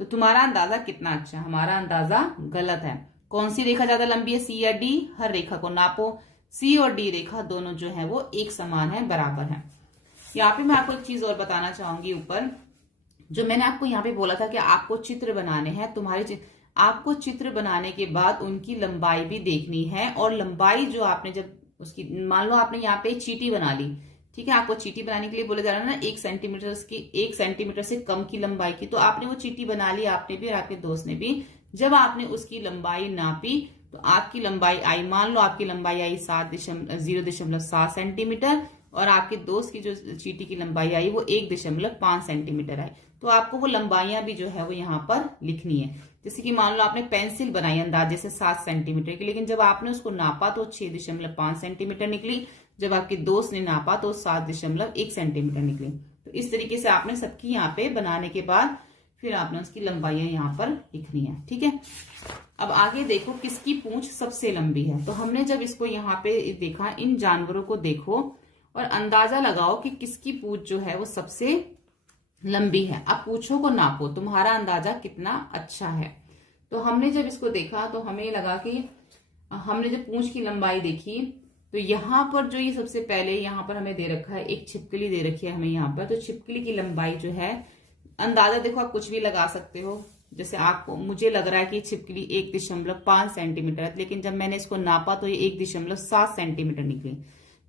तो तुम्हारा अंदाजा कितना अच्छा है, हमारा अंदाजा गलत है। कौन सी रेखा ज्यादा लंबी है, सी या डी? हर रेखा को नापो, सी और डी रेखा दोनों जो है वो एक समान है, बराबर है। यहाँ पे मैं आपको एक चीज और बताना चाहूंगी। ऊपर जो मैंने आपको यहाँ पे बोला था कि आपको चित्र बनाने हैं, आपको चित्र बनाने के बाद उनकी लंबाई भी देखनी है। और लंबाई जो आपने जब उसकी, मान लो आपने यहाँ पे चीटी बना ली, ठीक है, आपको चीटी बनाने के लिए बोला जा रहा है ना 1 सेंटीमीटर से कम की लंबाई की। तो आपने वो चीटी बना ली, आपने भी और आपके दोस्त ने भी। जब आपने उसकी लंबाई नापी तो आपकी लंबाई आई, मान लो आपकी लंबाई आई 0.7 सेंटीमीटर और आपके दोस्त की जो चीटी की लंबाई आई वो 1.5 सेंटीमीटर आई। तो आपको वो लंबाइयां भी जो है वो यहाँ पर लिखनी है। जैसे कि मान लो आपने पेंसिल बनाई अंदाजे से 7 सेंटीमीटर की, लेकिन जब आपने उसको नापा तो 6.5 सेंटीमीटर निकली। जब आपके दोस्त ने नापा तो 7.1 सेंटीमीटर निकली। तो इस तरीके से आपने सबकी यहाँ पे बनाने के बाद फिर आपने उसकी लंबाइयां यहाँ पर लिखनी है, ठीक है। अब आगे देखो किसकी पूंछ सबसे लंबी है। तो हमने जब इसको यहाँ पे देखा, इन जानवरों को देखो और अंदाजा लगाओ कि किसकी पूंछ जो है वो सबसे लंबी है। अब पूंछों को नापो, तुम्हारा अंदाजा कितना अच्छा है। तो हमने जब इसको देखा तो हमें लगा कि हमने जब पूंछ की लंबाई देखी तो यहाँ पर जो ये सबसे पहले यहाँ पर हमें दे रखा है, एक छिपकली दे रखी है हमें यहाँ पर। तो छिपकली की लंबाई जो है, अंदाजा देखो आप कुछ भी लगा सकते हो। जैसे आपको, मुझे लग रहा है कि छिपकली 1.5 सेंटीमीटर है, लेकिन जब मैंने इसको नापा तो ये 1.7 सेंटीमीटर निकली,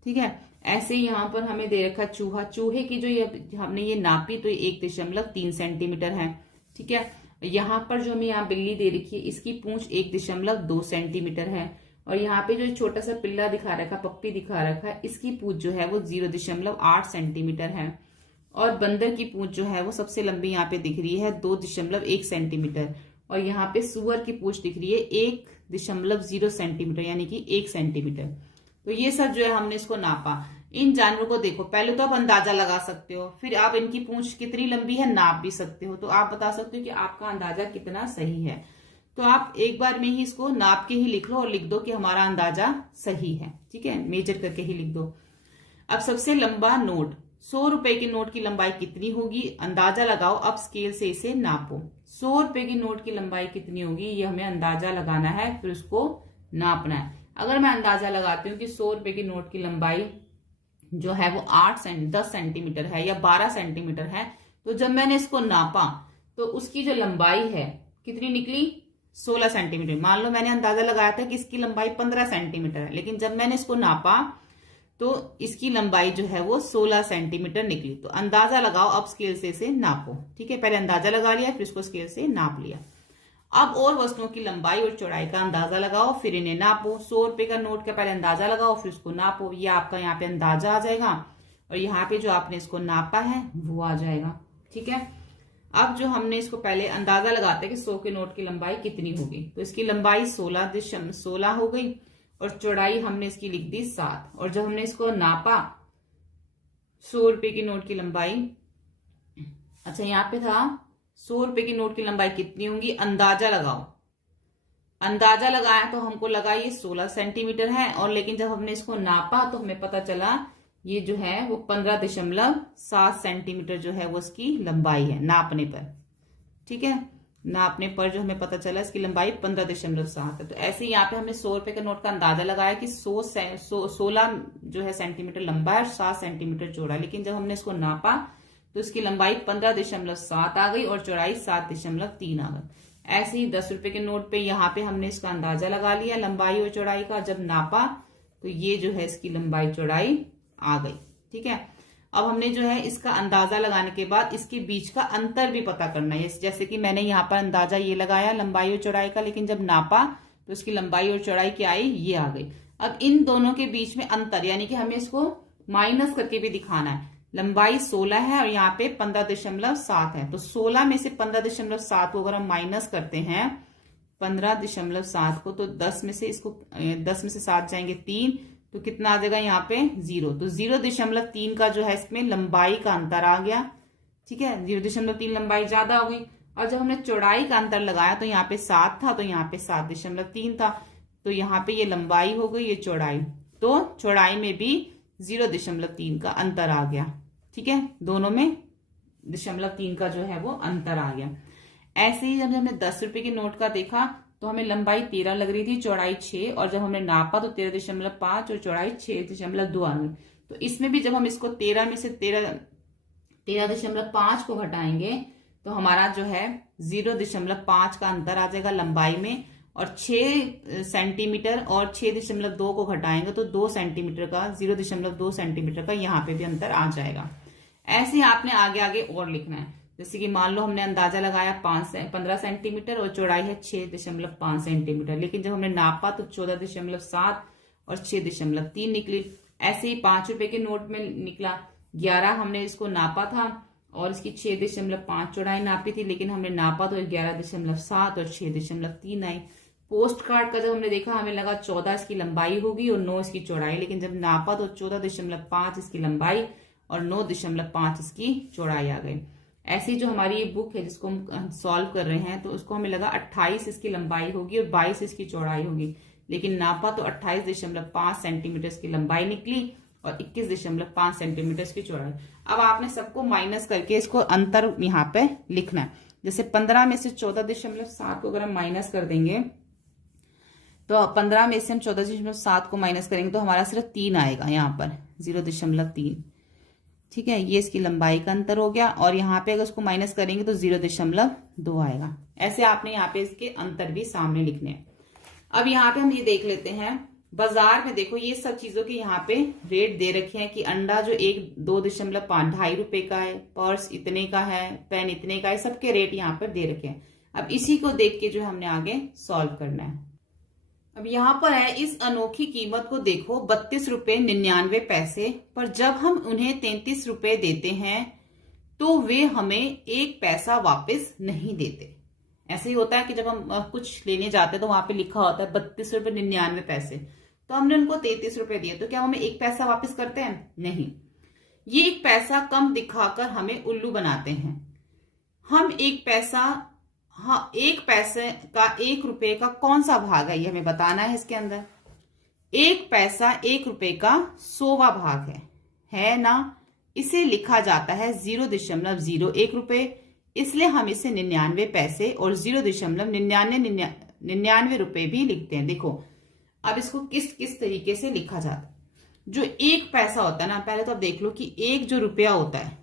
ठीक है। ऐसे ही यहाँ पर हमें दे रखा चूहा, चूहे की जो ये हमने ये नापी तो ये 1.3 सेंटीमीटर है, ठीक है। यहाँ पर जो हमें यहाँ बिल्ली दे रखी है इसकी पूंछ 1.2 सेंटीमीटर है, और यहाँ पे जो छोटा सा पिल्ला दिखा रखा, पप्पी दिखा रखा है, इसकी पूंछ जो है वो 0.8 सेंटीमीटर है। और बंदर की पूंछ जो है वो सबसे लंबी यहाँ पे दिख रही है 2.1 सेंटीमीटर, और यहाँ पे सुअर की पूंछ दिख रही है 1.0 सेंटीमीटर यानी कि 1 सेंटीमीटर। तो ये सब जो है हमने इसको नापा। इन जानवरों को देखो, पहले तो आप अंदाजा लगा सकते हो, फिर आप इनकी पूंछ कितनी लंबी है नाप भी सकते हो, तो आप बता सकते हो कि आपका अंदाजा कितना सही है। तो आप एक बार में ही इसको नाप के ही लिख लो और लिख दो कि हमारा अंदाजा सही है। ठीक है, मेजर करके ही लिख दो। अब सबसे लंबा नोट, 100 रुपए के नोट की लंबाई कितनी होगी, अंदाजा लगाओ। अब स्केल से इसे नापो। 100 रुपए की नोट की लंबाई कितनी होगी ये हमें अंदाजा लगाना है, फिर उसको नापना है। अगर मैं अंदाजा लगाती हूँ कि 100 रुपए की नोट की लंबाई जो है वो 10 सेंटीमीटर है या 12 सेंटीमीटर है, तो जब मैंने इसको नापा तो उसकी जो लंबाई है कितनी निकली, 16 सेंटीमीटर। मान लो मैंने अंदाजा लगाया था कि इसकी लंबाई 15 सेंटीमीटर है, लेकिन जब मैंने इसको नापा तो इसकी लंबाई जो है वो 16 सेंटीमीटर निकली। तो अंदाजा लगाओ, अब स्केल से इसे नापो। ठीक है, पहले अंदाजा लगा लिया, फिर इसको स्केल से नाप लिया। अब और वस्तुओं की लंबाई और चौड़ाई का अंदाजा लगाओ, फिर इन्हें नापो। 100 रुपए का नोट का पहले अंदाजा लगाओ, फिर उसको नापो। ये आपका यहाँ पे अंदाजा आ जाएगा, और यहाँ पे जो आपने इसको नापा है वो आ जाएगा। ठीक है, अब जो हमने इसको पहले अंदाजा लगाते हैं कि 100 के नोट की लंबाई कितनी होगी, तो इसकी लंबाई 16 हो गई, और चौड़ाई हमने इसकी लिख दी 7। और जब हमने इसको नापा 100 रुपए की नोट की लंबाई, अच्छा यहाँ पे था 100 रुपए की नोट की लंबाई कितनी होगी, अंदाजा लगाओ। अंदाजा लगाया तो हमको लगा ये 16 सेंटीमीटर है, और लेकिन जब हमने इसको नापा तो हमें पता चला ये जो है वो 15.7 सेंटीमीटर जो है वो इसकी लंबाई है नापने पर। ठीक है, नापने पर जो हमें पता चला इसकी लंबाई 15.7 है। तो ऐसे ही यहाँ पे हमने 100 रुपए के नोट का अंदाजा लगाया कि 16 जो है सेंटीमीटर लंबा है और 7 सेंटीमीटर चौड़ा, लेकिन जब हमने इसको नापा तो इसकी लंबाई 15.7 आ गई और चौड़ाई 7.3 आ गई। ऐसे ही 10 रुपए के नोट पे यहाँ पे हमने इसका अंदाजा लगा लिया लंबाई और चौड़ाई का, जब नापा तो ये जो है इसकी लंबाई चौड़ाई आ गई। ठीक है, अब हमने जो है इसका अंदाजा लगाने के बाद इसके बीच का अंतर भी पता करना है। जैसे कि मैंने यहाँ पर अंदाजा ये लगाया लंबाई और चौड़ाई का, लेकिन जब नापा तो इसकी लंबाई और चौड़ाई क्या आई, ये आ गई। अब इन दोनों के बीच में अंतर, यानी कि हमें इसको माइनस करके भी दिखाना है। लंबाई 16 है और यहाँ पे 15.7 है, तो 16 में से 15.7 को अगर हम माइनस करते हैं 15.7 को, तो 10 में से 7 जाएंगे 3, तो कितना आ जाएगा यहाँ पे 0। तो 0.3 का जो है इसमें लंबाई का अंतर आ गया। ठीक है, 0.3 लंबाई ज्यादा हो गई। और जब हमने चौड़ाई का अंतर लगाया तो यहाँ पे 7 था, तो यहाँ पे 7.3 था, तो यहाँ पे ये लंबाई हो गई, ये चौड़ाई, तो चौड़ाई में भी 0.3 का अंतर आ गया। ठीक है, दोनों में 0.3 का जो है वो अंतर आ गया। ऐसे ही जब हमने 10 रुपए के नोट का देखा तो हमें लंबाई 13 लग रही थी, चौड़ाई 6, और जब हमने नापा तो 13.5 और चौड़ाई 6.2 आ गई। तो इसमें भी जब हम इसको 13 में से 13.5 को घटाएंगे तो हमारा जो है 0.5 का अंतर आ जाएगा लंबाई में, और 6 सेंटीमीटर और 6.2 को घटाएंगे तो 2 सेंटीमीटर का, 0.2 सेंटीमीटर का यहाँ पे भी अंतर आ जाएगा। ऐसे ही आपने आगे आगे और लिखना है। जैसे कि मान लो हमने अंदाजा लगाया 15 सेंटीमीटर और चौड़ाई है 6.5 सेंटीमीटर, लेकिन जब हमने नापा तो 14.7 और 6.3 निकली। ऐसे ही 5 रुपए के नोट में निकला 11, हमने इसको नापा था और इसकी 6.5 चौड़ाई नापी थी, लेकिन हमने नापा तो 11.7 और 6.3 आई। पोस्ट कार्ड का जब हमने देखा हमें लगा 14 इसकी लंबाई होगी और 9 इसकी चौड़ाई, लेकिन जब नापा तो 14.5 इसकी लंबाई और 9.5 इसकी चौड़ाई आ गई। ऐसी जो हमारी ये बुक है जिसको हम सॉल्व कर रहे हैं, तो उसको हमें लगा 28 इसकी लंबाई होगी और 22 इसकी चौड़ाई होगी, लेकिन नापा तो 28.5 सेंटीमीटर की लंबाई निकली और 21.5 सेंटीमीटर की चौड़ाई। अब आपने सबको माइनस करके इसको अंतर यहाँ पे लिखना है। जैसे 15 में से 14.7 को अगर हम माइनस कर देंगे तो 15 में से हम 14.7 को माइनस करेंगे तो हमारा सिर्फ 3 आएगा यहाँ पर, 0.3। ठीक है, ये इसकी लंबाई का अंतर हो गया, और यहाँ पे अगर उसको माइनस करेंगे तो 0.2 आएगा। ऐसे आपने यहाँ पे इसके अंतर भी सामने लिखने हैं। अब यहाँ पे हम ये देख लेते हैं, बाजार में देखो ये सब चीजों के यहाँ पे रेट दे रखे हैं कि अंडा जो 2.5 रुपए का है, पर्स इतने का है, पेन इतने का है, सबके रेट यहाँ पर दे रखे हैं। अब इसी को देख के जो हमने आगे सॉल्व करना है। अब यहां पर है, इस अनोखी कीमत को देखो 32.99 रुपए, पर जब हम उन्हें 33 रुपए देते हैं तो वे हमें 1 पैसा वापस नहीं देते। ऐसे ही होता है कि जब हम कुछ लेने जाते हैं तो वहां पे लिखा होता है 32.99 रुपए, तो हमने उनको 33 रुपए दिए, तो क्या हमें 1 पैसा वापस करते हैं? नहीं, ये 1 पैसा कम दिखाकर हमें उल्लू बनाते हैं। हम 1 पैसा, हाँ 1 पैसे का 1 रुपए का कौन सा भाग है ये हमें बताना है इसके अंदर। 1 पैसा 1 रुपए का 100वां भाग है ना। इसे लिखा जाता है 0.01 रुपए, इसलिए हम इसे 99 पैसे और 0.99 रुपए भी लिखते हैं। देखो अब इसको किस किस तरीके से लिखा जाता है। जो 1 पैसा होता है ना, पहले तो आप देख लो कि एक जो रुपया होता है,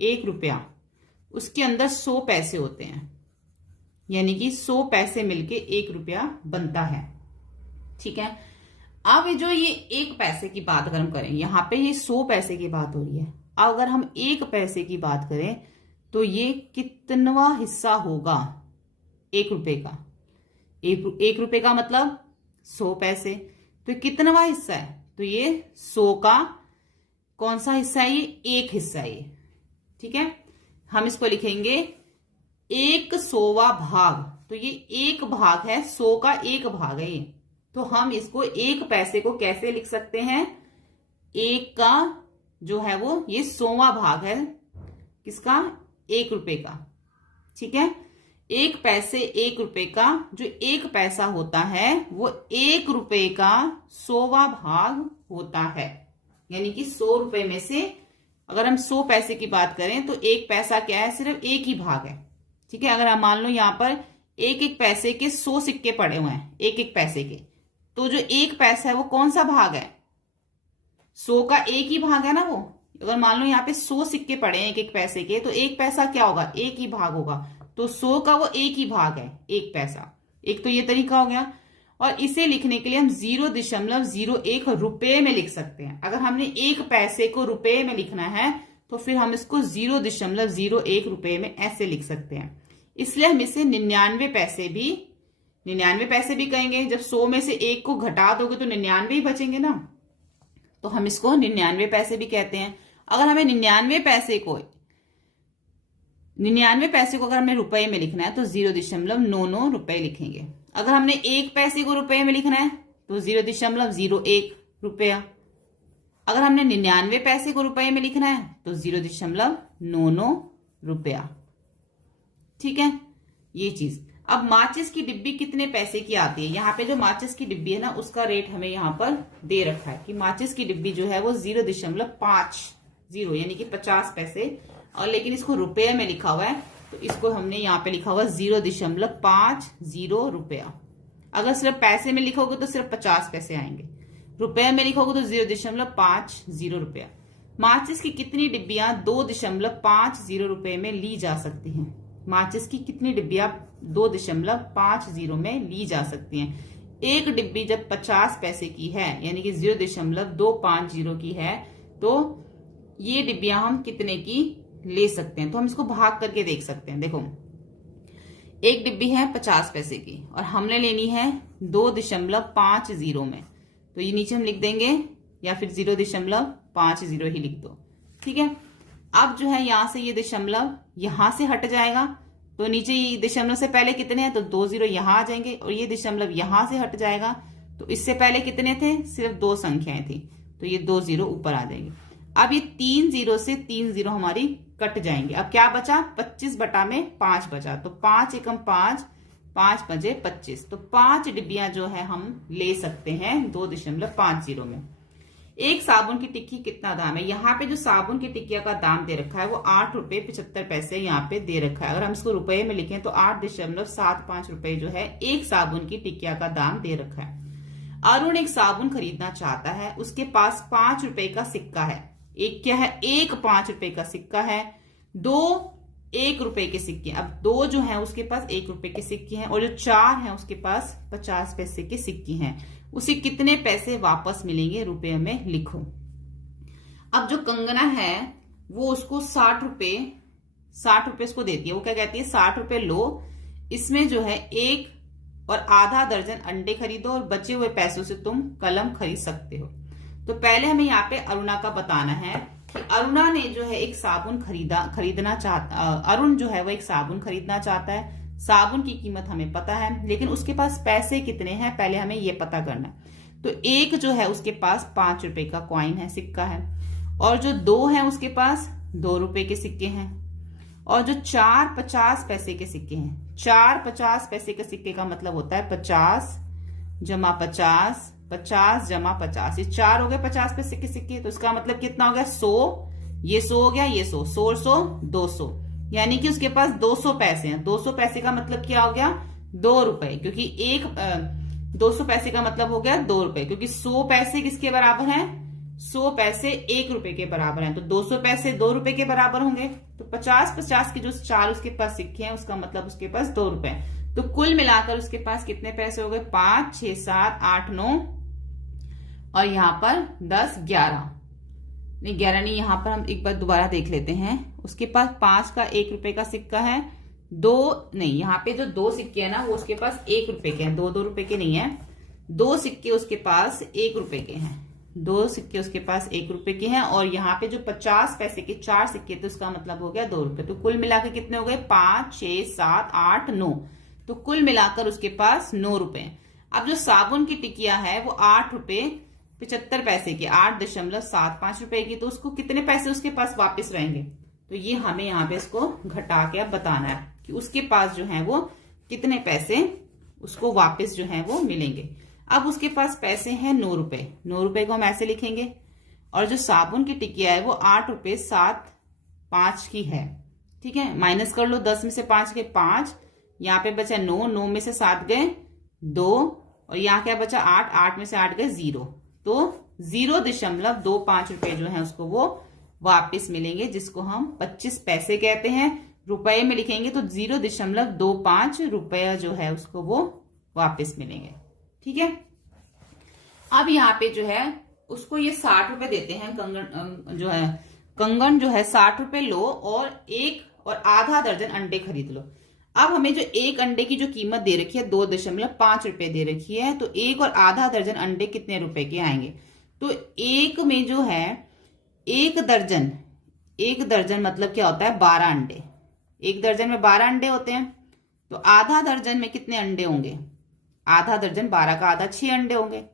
1 रुपया, उसके अंदर 100 पैसे होते हैं, यानी कि 100 पैसे मिलके 1 रुपया बनता है। ठीक है, अब जो ये 1 पैसे की बात अगर हम करें, यहां पे ये 100 पैसे की बात हो रही है। अब अगर हम 1 पैसे की बात करें तो ये कितनवा हिस्सा होगा 1 रुपए का? 1 रुपए का मतलब 100 पैसे, तो कितनवा हिस्सा है? तो ये 100 का कौन सा हिस्सा है? ये 1 हिस्सा है ये। ठीक है, हम इसको लिखेंगे 1/100वां भाग, तो ये 1 भाग है, 100 का 1 भाग है ये। तो हम इसको 1 पैसे को कैसे लिख सकते हैं? 1 का जो है वो ये 100वां भाग है, किसका? 1 रुपए का। ठीक है, 1 पैसे 1 रुपए का जो 1 पैसा होता है वो 1 रुपए का 100वां भाग होता है, यानी कि 100 रुपए में से अगर हम 100 पैसे की बात करें तो 1 पैसा क्या है? सिर्फ 1 ही भाग है। ठीक है, अगर हम मान लो यहां पर 1 पैसे के 100 सिक्के पड़े हुए हैं, 1 पैसे के, तो जो 1 पैसा है वो कौन सा भाग है? 100 का 1 ही भाग है ना वो। अगर मान लो यहाँ पे 100 सिक्के पड़े हैं 1 पैसे के, तो 1 पैसा क्या होगा? 1 ही भाग होगा, तो 100 का वो 1 ही भाग है 1 पैसा। एक तो ये तरीका हो गया, और इसे लिखने के लिए हम 0.01 रुपए में लिख सकते हैं। अगर हमने 1 पैसे को रुपए में लिखना है तो फिर हम इसको 0.01 रुपए में ऐसे लिख सकते हैं। इसलिए हम इसे 99 पैसे भी कहेंगे। जब 100 में से 1 को घटा दोगे तो 99 ही बचेंगे ना, तो हम इसको 99 पैसे भी कहते हैं। अगर हमें 99 पैसे को अगर हमें रुपए में लिखना है तो 0.99 रुपए लिखेंगे। अगर हमने 1 पैसे को रुपए में लिखना है तो 0.01 रुपया। अगर हमने 99 पैसे को रुपए में लिखना है तो 0.99 रुपया। ठीक है, ये चीज। अब माचिस की डिब्बी कितने पैसे की आती है? यहाँ पे जो माचिस की डिब्बी है ना, उसका रेट हमें यहाँ पर दे रखा है कि माचिस की डिब्बी जो है वो 0.50 यानी कि 50 पैसे, और लेकिन इसको रुपये में लिखा हुआ है तो इसको हमने यहाँ पे लिखा हुआ 0.50 रुपया। अगर सिर्फ पैसे में लिखोगे तो सिर्फ 50 पैसे आएंगे, रुपये में लिखोगे तो 0.50 रुपया। माचिस की कितनी डिब्बियां 2.50 रुपए में ली जा सकती हैं? माचिस की कितनी डिब्बियां 2.50 में ली जा सकती हैं? एक डिब्बी जब 50 पैसे की है यानी कि 0.250 की है, तो ये डिब्बियां हम कितने की ले सकते हैं? तो हम इसको भाग करके देख सकते हैं। देखो, एक डिब्बी है 50 पैसे की और हमने लेनी है 2.50 में, तो ये नीचे हम लिख देंगे या फिर 0.50 ही लिख दो। ठीक है, अब जो है यहां से ये दशमलव यहां से हट जाएगा, तो नीचे ये दशमलव से पहले कितने हैं? तो 2 0 यहां आ जाएंगे, और ये दशमलव यहां से हट जाएगा, तो इससे पहले कितने थे? सिर्फ 2 संख्याएं थी, तो ये 2 0 ऊपर आ जाएंगे। अब ये 3 0 से 3 0 हमारी कट जाएंगे। अब क्या बचा? 25 बटा में 5 बचा, तो 5 एकम 5, 5 बजे 25, तो 5 डिब्बियां जो है हम ले सकते हैं 2.50 में। एक साबुन की टिक्की कितना दाम है? यहाँ पे जो साबुन की टिक्किया का दाम दे रखा है वो 8.75 यहाँ पे दे रखा है। अगर हम इसको रुपए में लिखें तो 8.75 रुपए जो है एक साबुन की टिक्किया का दाम दे रखा है। अरुण एक साबुन खरीदना चाहता है, उसके पास 5 रुपए का सिक्का है। एक क्या है? एक 5 रुपए का सिक्का है, 2 1 रुपए के सिक्के। अब 2 जो है उसके पास 1 रुपए के सिक्के हैं, और जो 4 है उसके पास 50 पैसे के सिक्के हैं। उसे कितने पैसे वापस मिलेंगे? रुपए में लिखो। अब जो कंगना है वो उसको 60 रुपए उसको देती है। वो क्या कहती है? 60 रुपए लो, इसमें जो है 1 और आधा दर्जन अंडे खरीदो और बचे हुए पैसों से तुम कलम खरीद सकते हो। तो पहले हमें यहाँ पे अरुणा का बताना है कि अरुणा ने जो है एक साबुन खरीदना चाहता, अरुण जो है वो एक साबुन खरीदना चाहता है। साबुन की कीमत हमें पता है, लेकिन उसके पास पैसे कितने हैं पहले हमें ये पता करना है। तो एक जो है उसके पास 5 रुपए का कॉइन है, सिक्का है, और जो 2 है उसके पास 2 रुपए के सिक्के हैं, और जो 4 50 पैसे के सिक्के हैं। 4 50 पैसे के सिक्के का मतलब होता है 50 जमा 50, 50 जमा 50, ये 4 हो गए 50 पैसे के सिक्के। तो इसका मतलब कितना हो गया 100, ये 100 हो गया, ये 100, 100 100 200, यानी कि उसके पास 200 पैसे हैं। 200 पैसे का मतलब क्या हो गया 2 रुपए, क्योंकि 200 पैसे का मतलब हो गया 2 रुपए, क्योंकि 100 पैसे किसके बराबर हैं, 100 पैसे 1 रुपए के बराबर हैं। तो 200 पैसे 2 रुपए के बराबर होंगे। तो 50 50 के जो 4 उसके पास सिक्के हैं उसका मतलब उसके पास 2 रुपए। तो कुल मिलाकर उसके पास कितने पैसे हो गए 5 6 7 8 9 और यहाँ पर 10 11 नहीं 11 नहीं, यहाँ पर हम एक बार दोबारा देख लेते हैं। उसके पास 5 का 1 रुपए का सिक्का है, 2 नहीं, यहाँ पे जो 2 सिक्के हैं ना वो उसके पास 1 रुपए के हैं, 2 रुपए के नहीं है। 2 सिक्के उसके पास 1 रुपए के हैं, 2 सिक्के उसके पास 1 रुपए के हैं, और यहाँ पे जो 50 पैसे के 4 सिक्के थे उसका मतलब हो गया 2 रुपए। तो कुल मिलाकर कितने हो गए 5 6 7 8 9, तो कुल मिलाकर उसके पास 9 रुपए। अब जो साबुन की टिकिया है वो 8 रुपए 75 पैसे की, 8.75 रुपए की, तो उसको कितने पैसे उसके पास वापस रहेंगे। तो ये हमें यहाँ पे इसको घटा के अब बताना है कि उसके पास जो है वो कितने पैसे उसको वापस जो है वो मिलेंगे। अब उसके पास पैसे हैं 9 रुपए, 9 रुपए को हम ऐसे लिखेंगे, और जो साबुन की टिकिया है वो 8 रुपए 7 5 की है, ठीक है। माइनस कर लो, 10 में से 5 गए 5, यहाँ पे बचा 9, 9 में से 7 गए 2, और यहाँ क्या बचा 8, 8 में से 8 गए 0, तो 0.25 रुपए जो है उसको वो वापस मिलेंगे, जिसको हम 25 पैसे कहते हैं। रुपए में लिखेंगे तो 0.25 रुपया जो है उसको वो वापस मिलेंगे, ठीक है। अब यहाँ पे जो है उसको ये 60 रुपए देते हैं, कंगन जो है 60 रुपए लो और 1 और आधा दर्जन अंडे खरीद लो। अब हमें जो एक अंडे की जो कीमत दे रखी है 2.5 रुपए दे रखी है, तो 1 और आधा दर्जन अंडे कितने रुपए के आएंगे। तो एक में जो है 1 दर्जन मतलब क्या होता है 12 अंडे, 1 दर्जन में 12 अंडे होते हैं। तो आधा दर्जन में कितने अंडे होंगे, आधा दर्जन 12 का आधा 6 अंडे होंगे।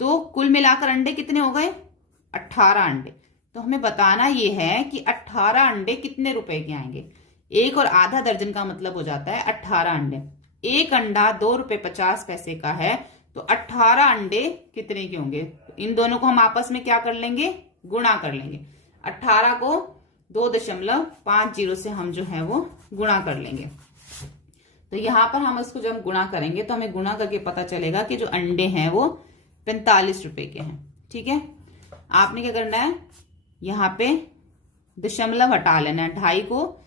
तो कुल मिलाकर अंडे कितने हो गए 18 अंडे। तो हमें बताना ये है कि 18 अंडे कितने रुपए के आएंगे। 1 और आधा दर्जन का मतलब हो जाता है 18 अंडे। एक अंडा 2 रुपए 50 पैसे का है, तो 18 अंडे कितने के होंगे। इन दोनों को हम आपस में क्या कर लेंगे, गुणा कर लेंगे। 18 को 2.50 से हम जो है वो गुणा कर लेंगे। तो यहां पर हम इसको जब हम गुणा करेंगे तो हमें गुणा करके पता चलेगा कि जो अंडे हैं वो 45 रुपए के हैं, ठीक है। आपने क्या करना है, यहाँ पे दशमलव हटा लेना है, 2.5 को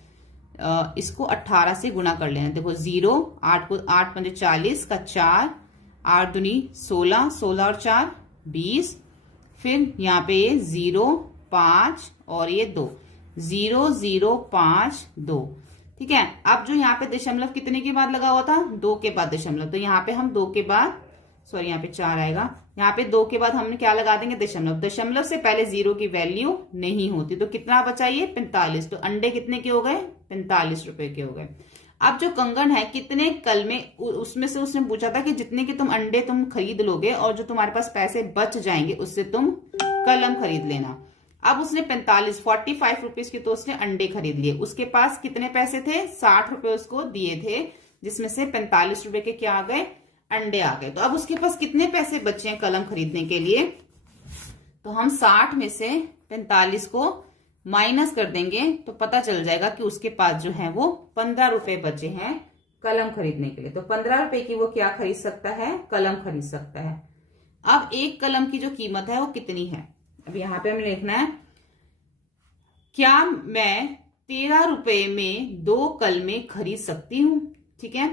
इसको 18 से गुणा कर लेना। देखो 0, 8 को 8 पंजे 40 का 4, 8 दूनी 16, 16 और 4 20, फिर यहाँ पे ये 0 5 और ये 2, 0 0 5 2, ठीक है। अब जो यहाँ पे दशमलव कितने के बाद लगा हुआ था 2 के बाद दशमलव, तो यहाँ पे हम 2 के बाद यहाँ पे 4 आएगा, यहाँ पे 2 के बाद हमने क्या लगा देंगे दशमलव। दशमलव से पहले 0 की वैल्यू नहीं होती, तो कितना बचा ये 45। तो अंडे कितने के हो गए 45 रुपए के हो गए। अब जो कंगन है कितने कल में, उसमें से उसने पूछा था कि जितने के तुम अंडे तुम खरीद लोगे और जो तुम्हारे पास पैसे बच जाएंगे उससे तुम कलम खरीद लेना। अब उसने 45 रुपीज के तो उसने अंडे खरीद लिए। उसके पास कितने पैसे थे 60 रुपए उसको दिए थे, जिसमें से 45 रुपए के क्या आ गए अंडे आ गए। तो अब उसके पास कितने पैसे बचे हैं कलम खरीदने के लिए, तो हम 60 में से 45 को माइनस कर देंगे तो पता चल जाएगा कि उसके पास जो है वो 15 रुपए बचे हैं कलम खरीदने के लिए। तो 15 रुपए की वो क्या खरीद सकता है, कलम खरीद सकता है। अब एक कलम की जो कीमत है वो कितनी है, अब यहां पे हमें लिखना है क्या मैं 13 रुपए में 2 कलमें खरीद सकती हूँ, ठीक है।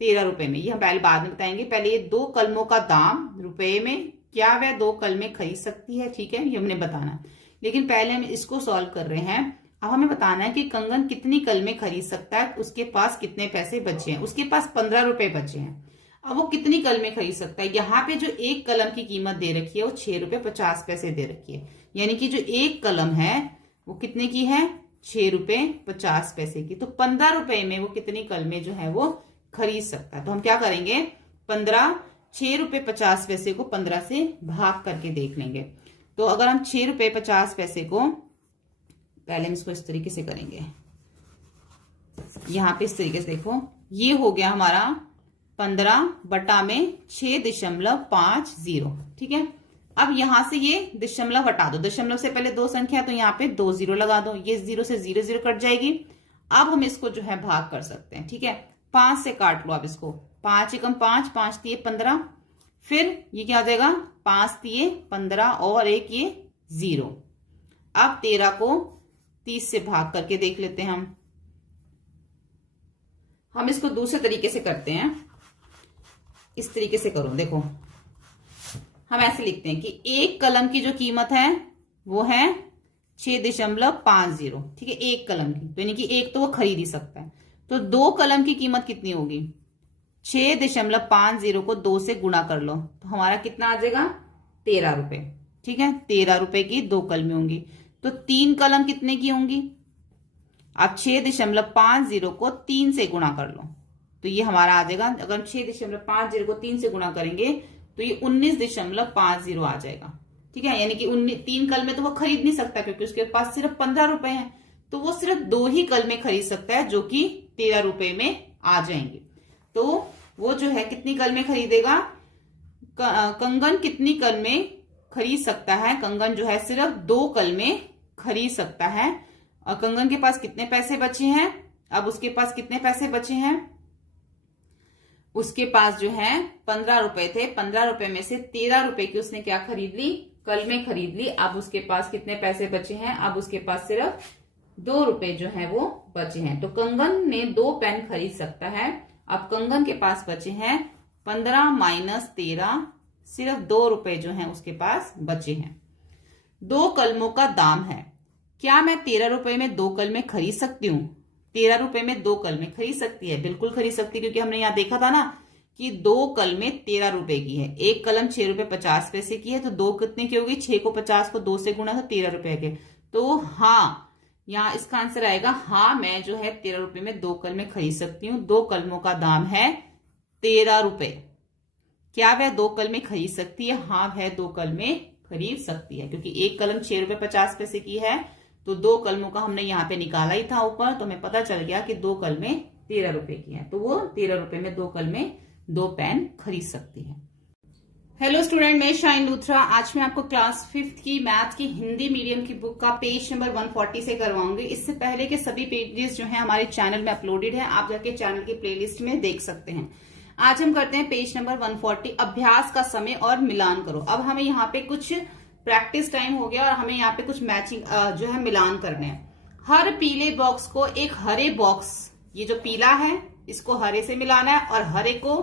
13 रुपए में, ये हम पहले बाद में बताएंगे। पहले ये 2 कलमों का दाम रुपए में, क्या वह 2 कलमें खरीद सकती है, ठीक है, ये हमने बताना। लेकिन पहले हम इसको सॉल्व कर रहे हैं। अब हमें बताना है कि कंगन कितनी कल में खरीद सकता है, उसके पास कितने पैसे बचे हैं। उसके पास 15 रुपए बचे हैं। अब वो कितनी कल में खरीद सकता है। यहाँ पे जो एक कलम की कीमत दे रखी है वो 6 रुपए 50 पैसे दे रखी है, यानी कि जो एक कलम है वो कितने की है, 6 रुपए 50 पैसे की। तो 15 रुपए में वो कितनी कल में जो है वो खरीद सकता है। तो हम क्या करेंगे, 6 रुपए 50 पैसे को 15 से भाग करके देख लेंगे। तो अगर हम 6 रुपए 50 पैसे को, पहले हम इसको इस तरीके से करेंगे, यहां पे इस तरीके से देखो, ये हो गया हमारा 15 बटा में 6.50, ठीक है। अब यहां से ये दशमलव हटा दो, दशमलव से पहले दो संख्या, तो यहाँ पे 2 0 लगा दो, ये 0 से 0 0 कट जाएगी। अब हम इसको जो है भाग कर सकते हैं, ठीक है। 5 से काट लो अब इसको, 5 एकम 5, 5 तिये 15, फिर ये क्या आ जाएगा, 5 तिये 15 और एक ये 0। अब 13 को 30 से भाग करके देख लेते हैं हम इसको दूसरे तरीके से करते हैं। इस तरीके से करो, देखो हम ऐसे लिखते हैं कि एक कलम की जो कीमत है वो है 6.50, ठीक है, एक कलम की, तो यानी कि एक तो वो खरीद ही सकता है। तो 2 कलम की कीमत कितनी होगी, 6.50 को 2 से गुणा कर लो, तो हमारा कितना आ जाएगा, 13 रुपए, ठीक है। 13 रुपए की 2 कलमें होंगी। तो 3 कलम कितने की होंगी, आप 6.50 को 3 से गुणा कर लो, तो ये हमारा आ जाएगा, अगर हम 6.50 को 3 से गुणा करेंगे तो ये 19.50 आ जाएगा, ठीक है। यानी कि 3 कलमें तो वो खरीद नहीं सकता क्योंकि उसके पास सिर्फ 15 रुपए हैं, तो वो सिर्फ 2 ही कलमें खरीद सकता है जो कि 13 रुपए में आ जाएंगे। तो वो जो है कितनी कलमें खरीदेगा, कंगन कितनी कलमें खरीद सकता है, कंगन जो है सिर्फ 2 कलमें खरीद सकता है। और कंगन के पास कितने पैसे बचे हैं, अब उसके पास कितने पैसे बचे हैं, उसके पास जो है 15 रुपए थे, 15 रुपए में से 13 रुपए की उसने क्या खरीद ली, कलमें खरीद ली। अब उसके पास कितने पैसे बचे हैं, अब उसके पास सिर्फ 2 रुपए जो है वो बचे हैं। तो कंगन ने 2 पेन खरीद सकता है। अब कंगन के पास बचे हैं 15 माइनस 13, सिर्फ 2 रुपए जो है उसके पास बचे हैं। 2 कलमों का दाम है, क्या मैं 13 रुपए में 2 कलमें खरीद सकती हूँ, 13 रुपए में 2 कलमें खरीद सकती है, बिल्कुल खरीद सकती है, क्योंकि हमने यहाँ देखा था ना कि 2 कलमें 13 रुपए की है, एक कलम 6 रुपए 50 पैसे की है, तो 2 कितने की होगी, 6 को 50 को 2 से गुणा तो 13 रुपए के। तो हाँ, यहाँ इसका आंसर आएगा हाँ, मैं जो है 13 रुपए में 2 कलमें खरीद सकती हूँ। 2 कलमों का दाम है 13 रुपए। क्या वह 2 कलमें खरीद सकती है, हाँ वह 2 कलमें खरीद सकती है, क्योंकि एक कलम 6 रुपए 50 पैसे की है, तो 2 कलमों का हमने यहाँ पे निकाला ही था ऊपर, तो हमें पता चल गया कि 2 कलमें 13 रुपए की हैं, तो वो 13 रुपए में 2 कलमें 2 पेन खरीद सकती है। हेलो स्टूडेंट, मैं शाइन लूथरा। आज मैं आपको क्लास 5th की मैथ की हिंदी मीडियम की बुक का पेज नंबर 140 से करवाऊंगी। इससे पहले के सभी पेजेस जो है हमारे चैनल में अपलोडेड है, आप जाके चैनल की प्लेलिस्ट में देख सकते हैं। आज हम करते हैं पेज नंबर 140, अभ्यास का समय और मिलान करो। अब हमें यहाँ पे कुछ प्रैक्टिस टाइम हो गया और हमें यहाँ पे कुछ मैचिंग जो है मिलान करने हैं। हर पीले बॉक्स को एक हरे बॉक्स, ये जो पीला है इसको हरे से मिलाना है और हरे को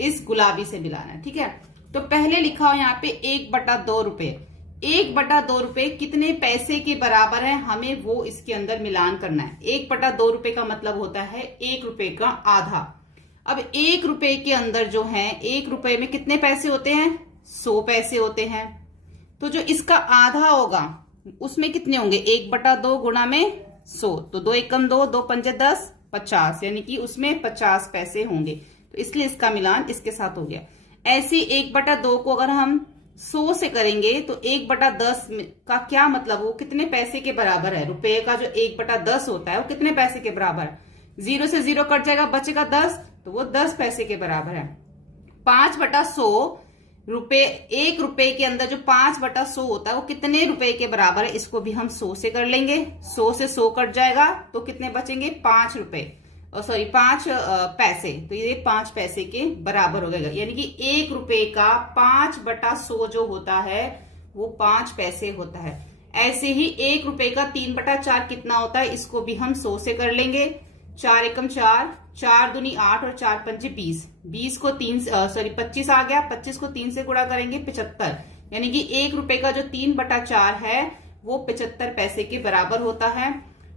इस गुलाबी से मिलाना है, ठीक है। तो पहले लिखा हो यहाँ पे 1/2 रुपए। 1/2 रुपए कितने पैसे के बराबर है, हमें वो इसके अंदर मिलान करना है। 1/2 रुपए का मतलब होता है 1 रुपए का आधा। अब 1 रुपए के अंदर जो है 1 रुपए में कितने पैसे होते हैं, 100 पैसे होते हैं। तो जो इसका आधा होगा उसमें कितने होंगे, 1/2 गुणा में 100, तो 2 एकम 2, 2 पंजे 10, 50, यानी कि उसमें 50 पैसे होंगे, तो इसलिए इसका मिलान इसके साथ हो गया। ऐसे 1/2 को अगर हम 100 से करेंगे तो 1/10 का क्या मतलब, वो कितने पैसे के बराबर है, रुपए का जो 1/10 होता है वो कितने पैसे के बराबर, 0 से 0 कट जाएगा, बचेगा 10, तो वो 10 पैसे के बराबर है। 5/100 रुपए, 1 रुपए के अंदर जो 5/100 होता है वो कितने रुपए के बराबर है, इसको भी हम 100 से कर लेंगे। 100 से 100 कट जाएगा तो कितने बचेंगे, 5 रुपए, सॉरी 5 पैसे, तो ये 5 पैसे के बराबर हो गएगा। यानी कि 1 रुपए का 5/100 जो होता है वो 5 पैसे होता है। ऐसे ही 1 रुपए का 3/4 कितना होता है, इसको भी हम 100 से कर लेंगे। 4 एकम 4, 4 दूनी 8 और 4 पंजे 20, 20 को 25 आ गया, 25 को 3 से गुणा करेंगे 75, यानी कि 1 रुपए का जो 3/4 है वो 75 पैसे के बराबर होता है।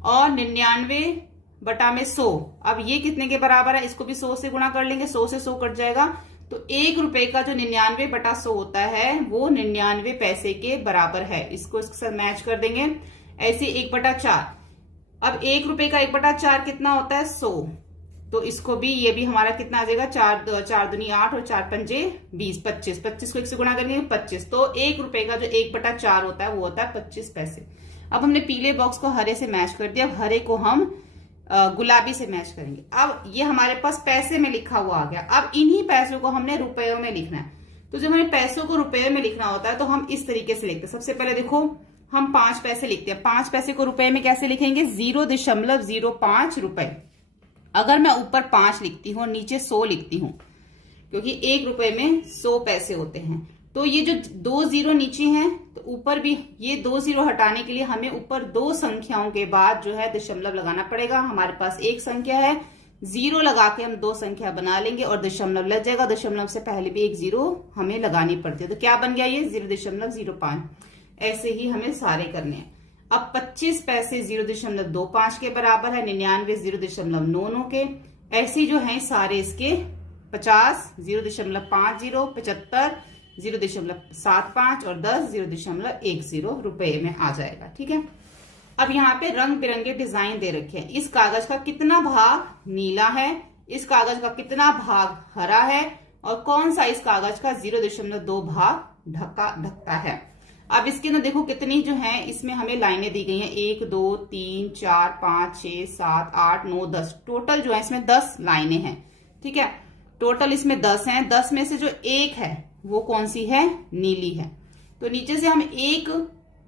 और 99/100। अब ये कितने के बराबर है, इसको भी 100 से गुणा कर लेंगे, 100 से 100 कट जाएगा, तो 1 रुपए का जो 99/100 होता है वो 99 पैसे के बराबर है। इसको इसके साथ मैच कर देंगे। ऐसे 1/4, अब 1 रुपए का 1/4 कितना होता है, 100। तो इसको भी, ये भी हमारा कितना आ जाएगा, 4 दूनी 8 और 4 पंजे 20, 25। 25 को 1 से गुणा करेंगे 25, तो 1 रुपए का जो 1/4 होता है वो होता है 25 पैसे। अब हमने पीले बॉक्स को हरे से मैच कर दिया, अब हरे को हम गुलाबी से मैच करेंगे। अब ये हमारे पास पैसे में लिखा हुआ आ गया। अब इन्हीं पैसों को हमने रुपयों में लिखना है। तो जब हमें पैसों को रुपये में लिखना होता है तो हम इस तरीके से लिखते हैं। सबसे पहले देखो, हम 5 पैसे लिखते हैं। 5 पैसे को रुपए में कैसे लिखेंगे, 0.05 रुपए। अगर मैं ऊपर 5 लिखती हूँ और नीचे 100 लिखती हूँ, क्योंकि 1 रुपए में 100 पैसे होते हैं, तो ये जो 2 जीरो नीचे हैं, तो ऊपर भी ये 2 जीरो हटाने के लिए हमें ऊपर 2 संख्याओं के बाद जो है दशमलव लगाना पड़ेगा। हमारे पास एक संख्या है, 0 लगा के हम 2 संख्या बना लेंगे और दशमलव लग जाएगा। दशमलव से पहले भी एक 0 हमें लगानी पड़ती है, तो क्या बन गया ये 0.05। ऐसे ही हमें सारे करने हैं। अब 25 पैसे 0.25 के बराबर है, 99 0.99 के। ऐसे जो है सारे इसके 50 0.50, 75 0.75 और 10 0.10 रुपए में आ जाएगा। ठीक है। अब यहाँ पे रंग बिरंगे डिजाइन दे रखे हैं। इस कागज का कितना भाग नीला है, इस कागज का कितना भाग हरा है, और कौन सा इस कागज का 0.2 भाग ढकता है। अब इसके अंदर देखो कितनी जो है, इसमें हमें लाइनें दी गई हैं, 1 2 3 4 5 6 7 8 9 10। टोटल जो है इसमें 10 लाइनें हैं। ठीक है, टोटल इसमें 10 हैं। 10 में से जो एक है वो कौन सी है, नीली है। तो नीचे से हम एक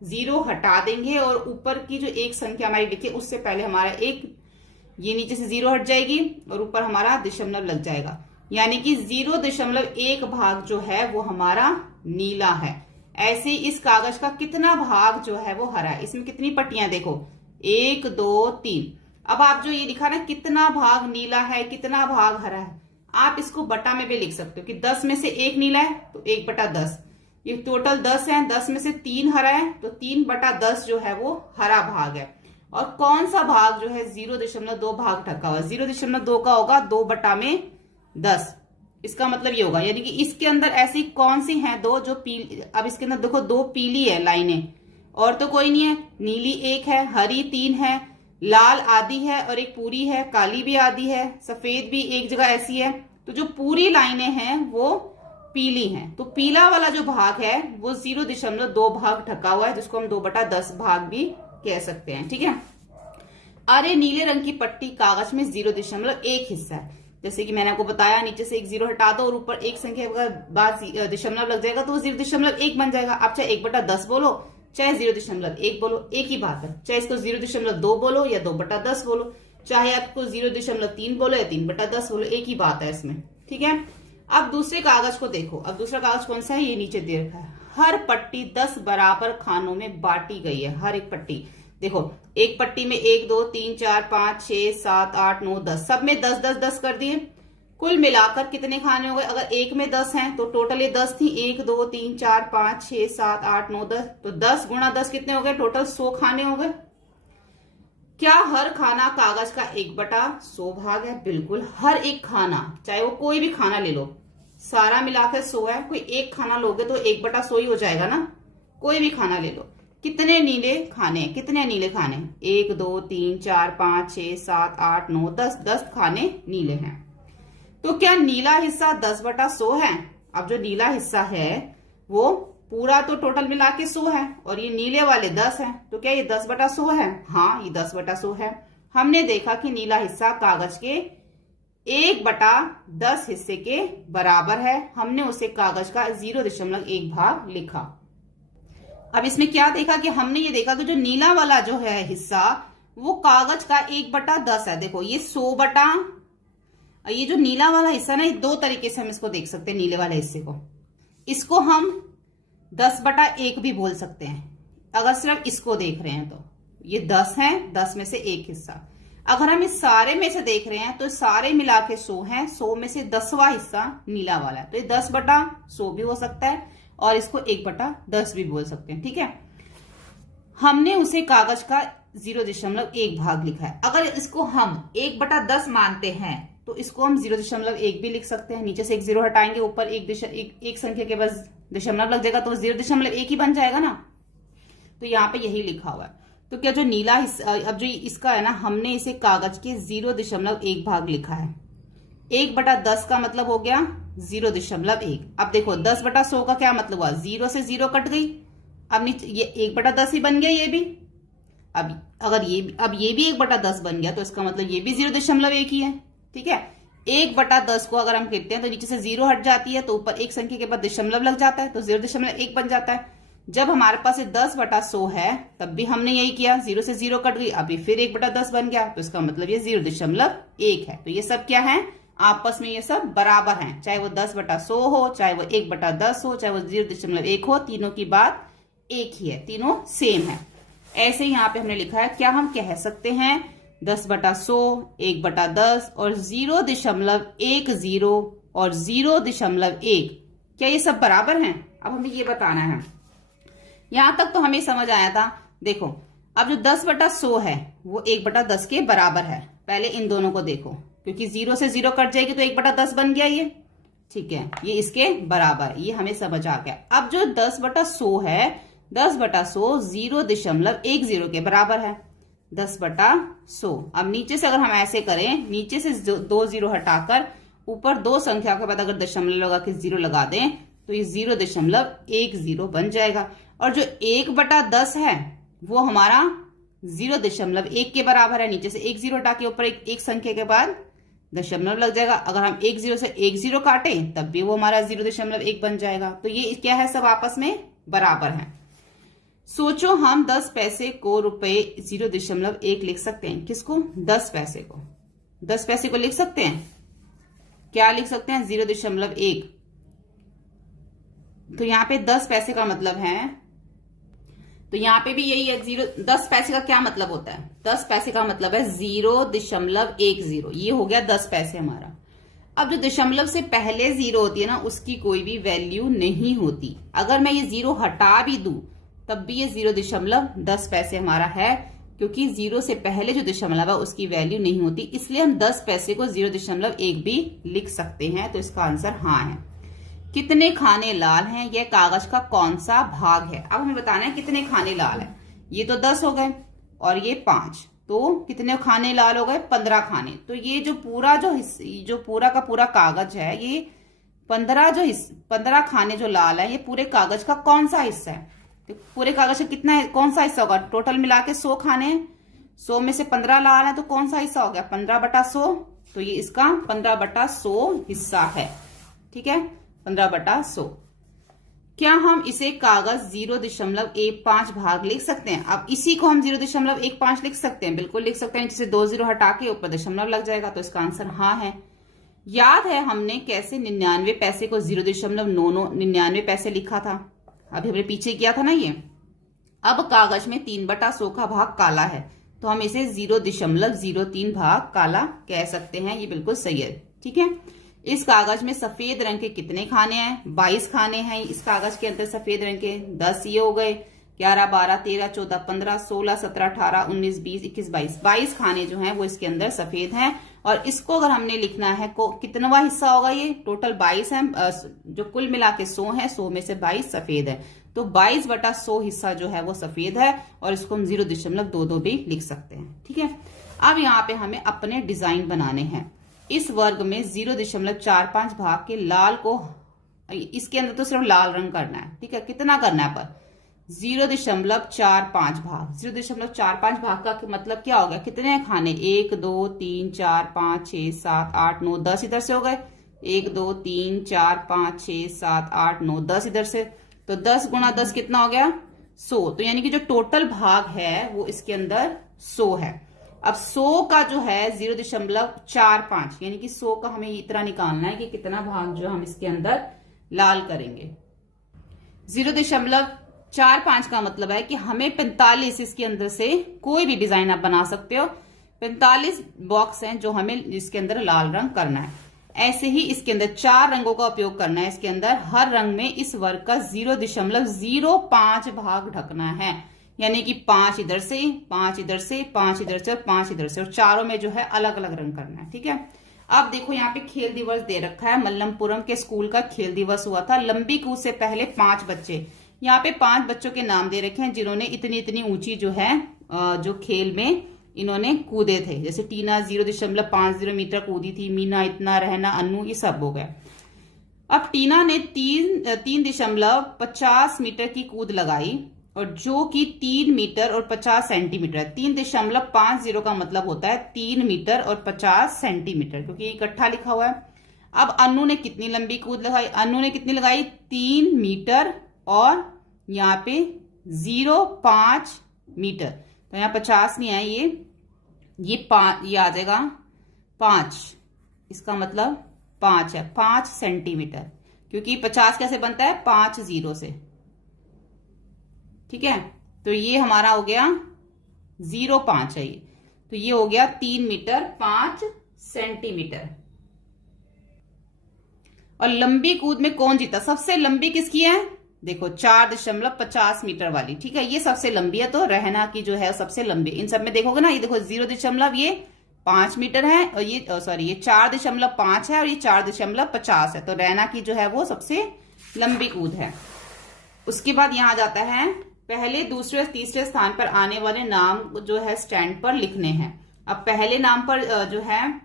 0 हटा देंगे और ऊपर की जो एक संख्या हमारी लिखी उससे पहले हमारा एक, ये नीचे से 0 हट जाएगी और ऊपर हमारा दशमलव लग जाएगा, यानी कि 0.1 भाग जो है वो हमारा नीला है। ऐसे इस कागज का कितना भाग जो है वो हरा है। इसमें कितनी पट्टियां देखो, 1 2 3। अब आप जो ये लिखा ना कितना भाग नीला है कितना भाग हरा है, आप इसको बटा में भी लिख सकते हो कि 10 में से 1 नीला है तो 1/10। ये टोटल 10 है, 10 में से 3 हरा है तो 3/10 जो है वो हरा भाग है। और कौन सा भाग जो है 0.2 भाग ढका हुआ है, 0.2 का होगा 2/10। इसका मतलब ये होगा, यानी कि इसके अंदर ऐसी कौन सी हैं दो जो पीली। अब इसके अंदर देखो 2 पीली है लाइनें, और तो कोई नहीं है। नीली 1 है, हरी 3 है, लाल आधी है और एक पूरी है, काली भी आधी है, सफेद भी एक जगह ऐसी है। तो जो पूरी लाइनें हैं वो पीली हैं। तो पीला वाला जो भाग है वो 0.2 भाग ढका हुआ है, जिसको हम 2/10 भाग भी कह सकते हैं। ठीक है। अरे नीले रंग की पट्टी कागज में 0.1 हिस्सा है। जैसे कि मैंने आपको बताया, नीचे से एक 0 हटा दो और ऊपर एक संख्या के बाद दशमलव लग जाएगा तो 0.1 बन जाएगा। आप चाहे 1/10 बोलो चाहे 0.1 बोलो, एक ही बात है। चाहे इसको 0.2 बोलो या 2/10 बोलो, चाहे आपको 0.3 बोलो या 3/10 बोलो, एक ही बात है इसमें। ठीक है। अब दूसरे कागज को देखो। अब दूसरा कागज कौन सा है, ये नीचे दे रखा है। हर पट्टी 10 बराबर खानों में बांटी गई है। हर एक पट्टी देखो, एक पट्टी में 1 2 3 4 5 6 7 8 9 10, सब में 10 10 10 कर दिए। कुल मिलाकर कितने खाने हो गए, अगर एक में 10 हैं तो टोटल ये 10 थी, 1 2 3 4 5 6 7 8 9 10, तो 10 गुणा 10 कितने हो गए, टोटल 100 खाने हो गए। क्या हर खाना कागज का 1/100 भाग है? बिल्कुल, हर एक खाना, चाहे वो कोई भी खाना ले लो, सारा मिलाकर 100 है। कोई एक खाना लोगे तो 1/100 ही हो जाएगा ना। कोई भी खाना ले लो। कितने नीले खाने, कितने नीले खाने, 1 2 3 4 5 6 7 8 9 10, 10 खाने नीले हैं। तो क्या नीला हिस्सा 10/100 है? अब जो नीला हिस्सा है वो पूरा तो टोटल मिला के 100 है और ये नीले वाले 10 हैं, तो क्या ये 10/100 है? हाँ, ये 10/100 है। हमने देखा कि नीला हिस्सा कागज के 1/10 हिस्से के बराबर है। हमने उसे कागज का 0.1 भाग लिखा। अब इसमें क्या देखा कि हमने ये देखा कि जो नीला वाला जो है हिस्सा वो कागज का 1/10 है। देखो ये 100 ये जो नीला वाला हिस्सा ना, ये 2 तरीके से हम इसको देख सकते हैं। नीले वाले हिस्से को, इसको हम 10/1 भी बोल सकते हैं अगर सिर्फ इसको देख रहे हैं। तो ये 10 है, 10 में से एक हिस्सा। अगर हम इस सारे में से देख रहे हैं तो सारे मिला के 100 है, 100 में से 10वां हिस्सा नीला वाला है, तो ये 10/100 भी हो सकता है और इसको 1/10 भी बोल सकते हैं। ठीक है। हमने उसे कागज का 0.1 भाग लिखा है। अगर इसको हम 1/10 मानते हैं तो इसको हम 0.1 भी लिख सकते हैं। नीचे से एक 0 हटाएंगे, ऊपर एक संख्या के बाद दशमलव लग जाएगा तो 0.1 ही बन जाएगा ना। तो यहाँ पे यही लिखा हुआ है। तो क्या जो नीला हिस्सा, अब जो इसका है ना, हमने इसे कागज के 0.1 भाग लिखा है। 1/10 का मतलब हो गया 0.1। अब देखो 10/100 का क्या मतलब हुआ, 0 से 0 कट गई। अब नीचे ये 1/10 ही बन गया ये भी। अब अगर ये भी 1/10 बन गया तो इसका मतलब ये भी 0.1 ही है। ठीक है, 1/10 को अगर हम कहते हैं तो नीचे से 0 हट जाती है तो ऊपर एक संख्या के बाद दशमलव लग जाता है तो 0.1 बन जाता है। जब हमारे पास 10/100 है तब भी हमने यही किया, 0 से 0 कट गई, अभी फिर 1/10 बन गया तो इसका मतलब ये 0.1 है। तो ये सब क्या है, आपस में ये सब बराबर हैं, चाहे वो 10/100 हो, चाहे वो 1/10 हो, चाहे वो 0.1 हो, तीनों की बात एक ही है, तीनों सेम है। ऐसे यहाँ पे हमने लिखा है, क्या हम कह सकते हैं 10/100, 1/10 और 0.10 और 0.1 क्या ये सब बराबर हैं? अब हमें ये बताना है। यहां तक तो हमें समझ आया था। देखो अब जो 10/100 है वो 1/10 के बराबर है। पहले इन दोनों को देखो, क्योंकि 0 से 0 कट जाएगी तो 1/10 बन गया ये। ठीक है, ये इसके बराबर, ये हमें समझ आ गया। अब जो 10/100 है, 10/100 0.10 के बराबर है, 10/100। अब नीचे से अगर हम ऐसे करें, नीचे से 2 0 हटाकर ऊपर दो संख्या के बाद अगर दशमलव लगा के 0 लगा दें तो ये 0.10 बन जाएगा। और जो 1/10 है वो हमारा 0.1 के बराबर है। नीचे से 1 0 हटा के ऊपर एक संख्या के बाद दशमलव लग जाएगा। अगर हम 1 0 से 1 0 काटें तब भी वो हमारा 0.1 बन जाएगा। तो ये क्या है, सब आपस में बराबर है। सोचो हम 10 पैसे को रुपए 0.1 लिख सकते हैं। किसको? 10 पैसे को। 10 पैसे को लिख सकते हैं, क्या लिख सकते हैं? 0.1। तो यहाँ पे 10 पैसे का मतलब है, तो यहाँ पे भी यही है। 10 पैसे का क्या मतलब होता है? 10 पैसे का मतलब है 0.10। ये हो गया 10 पैसे हमारा। अब जो दशमलव से पहले 0 होती है ना, उसकी कोई भी वैल्यू नहीं होती। अगर मैं ये 0 हटा भी दूं तब भी ये 0.10 पैसे हमारा है, क्योंकि 0 से पहले जो दशमलव है उसकी वैल्यू नहीं होती। इसलिए हम 10 पैसे को 0.1 भी लिख सकते हैं। तो इसका आंसर हाँ है। कितने खाने लाल हैं, यह कागज का कौन सा भाग है? अब हमें बताना है कितने खाने लाल हैं। ये तो 10 हो गए और ये 5, तो कितने खाने लाल हो गए? 15 खाने। तो ये जो पूरा का पूरा कागज है, ये 15 खाने जो लाल है, ये पूरे कागज का कौन सा हिस्सा है? तो पूरे कागज का कितना है, कौन सा हिस्सा होगा? टोटल मिला के 100 खाने हैं, 100 में से 15 लाल है, तो कौन सा हिस्सा हो गया? 15/100। तो ये इसका 15/100 हिस्सा है। ठीक है, 15/100। क्या हम इसे कागज 0.15 भाग लिख सकते हैं? अब इसी को हम 0.15 लिख सकते हैं, बिल्कुल लिख सकते हैं। जैसे 2 0 हटा के ऊपर दशमलव लग जाएगा। तो इसका आंसर हाँ है। याद है हमने कैसे 99 पैसे को 0.99 पैसे लिखा था? अभी हमने पीछे किया था ना ये। अब कागज में 3/100 का भाग काला है, तो हम इसे 0.03 भाग काला कह सकते हैं। ये बिल्कुल सही है। ठीक है, इस कागज में सफेद रंग के कितने खाने हैं? 22 खाने हैं इस कागज के अंदर सफेद रंग के। 10 ये हो गए, 11 12 13 14 15 16 17 18 19 20 21 22। 22 खाने जो हैं वो इसके अंदर सफेद हैं। और इसको अगर हमने लिखना है कितनवा हिस्सा होगा? ये टोटल 22 है, जो कुल मिला के 100 है, 100 में से 22 सफेद है। तो 22/100 हिस्सा जो है वो सफेद है, और इसको हम 0.22 भी लिख सकते हैं। ठीक है, अब यहाँ पे हमें अपने डिजाइन बनाने हैं। इस वर्ग में 0.45 भाग के लाल को, इसके अंदर तो सिर्फ लाल रंग करना है। ठीक है, कितना करना है? पर 0.45 भाग। 0.45 भाग का मतलब क्या हो गया? कितने खाने? 1 2 3 4 5 6 7 8 9 10 इधर से हो गए। 1 2 3 4 5 6 7 8 9 10 इधर से। तो 10 गुणा 10 कितना हो गया? 100। तो यानी कि जो टोटल भाग है वो इसके अंदर 100 है। अब 100 का जो है 0.45, यानी कि 100 का हमें इतना निकालना है कि कितना भाग जो हम इसके अंदर लाल करेंगे। 0.45 का मतलब है कि हमें 45 इसके अंदर से कोई भी डिजाइन आप बना सकते हो। 45 बॉक्स हैं जो हमें इसके अंदर लाल रंग करना है। ऐसे ही इसके अंदर 4 रंगों का उपयोग करना है। इसके अंदर हर रंग में इस वर्ग का 0.05 भाग ढकना है। यानी कि 5 इधर से, 5 इधर से, 5 इधर से और 5 इधर से, और चारों में जो है अलग अलग रंग करना है। ठीक है, अब देखो यहाँ पे खेल दिवस दे रखा है। मल्लमपुरम के स्कूल का खेल दिवस हुआ था। लंबी कूद से पहले 5 बच्चे, यहाँ पे 5 बच्चों के नाम दे रखे हैं जिन्होंने इतनी इतनी ऊंची जो है जो खेल में इन्होंने कूदे थे। जैसे टीना 0.50 मीटर कूदी थी, मीना इतना, रहना, अनु, ये सब हो गए। अब टीना ने 3.50 मीटर की कूद लगाई, और जो कि 3 मीटर और 50 सेंटीमीटर है। 3.50 का मतलब होता है 3 मीटर और 50 सेंटीमीटर, क्योंकि इकट्ठा लिखा हुआ है। अब अनु ने कितनी लंबी कूद लगाई? अनु ने कितनी लगाई? 3 मीटर और यहाँ पे 0.5 मीटर। तो यहाँ 50 नहीं है, ये 5, ये आ जाएगा 5। इसका मतलब 5 है, 5 सेंटीमीटर, क्योंकि 50 कैसे बनता है? 5 0 से। ठीक है, तो ये हमारा हो गया 0.5 है ये, तो ये हो गया 3 मीटर 5 सेंटीमीटर। और लंबी कूद में कौन जीता? सबसे लंबी किसकी है? देखो 4.50 मीटर वाली। ठीक है, ये सबसे लंबी है, तो रहना की जो है सबसे लंबी। इन सब में देखोगे ना, ये देखो 0.5 मीटर है, और ये सॉरी ये 4.5 है, और ये 4.50 है, तो रहना की जो है वो सबसे लंबी कूद है। उसके बाद यहां आ जाता है पहले, दूसरे और तीसरे स्थान पर आने वाले नाम जो है स्टैंड पर लिखने हैं। अब पहले नाम पर जो है,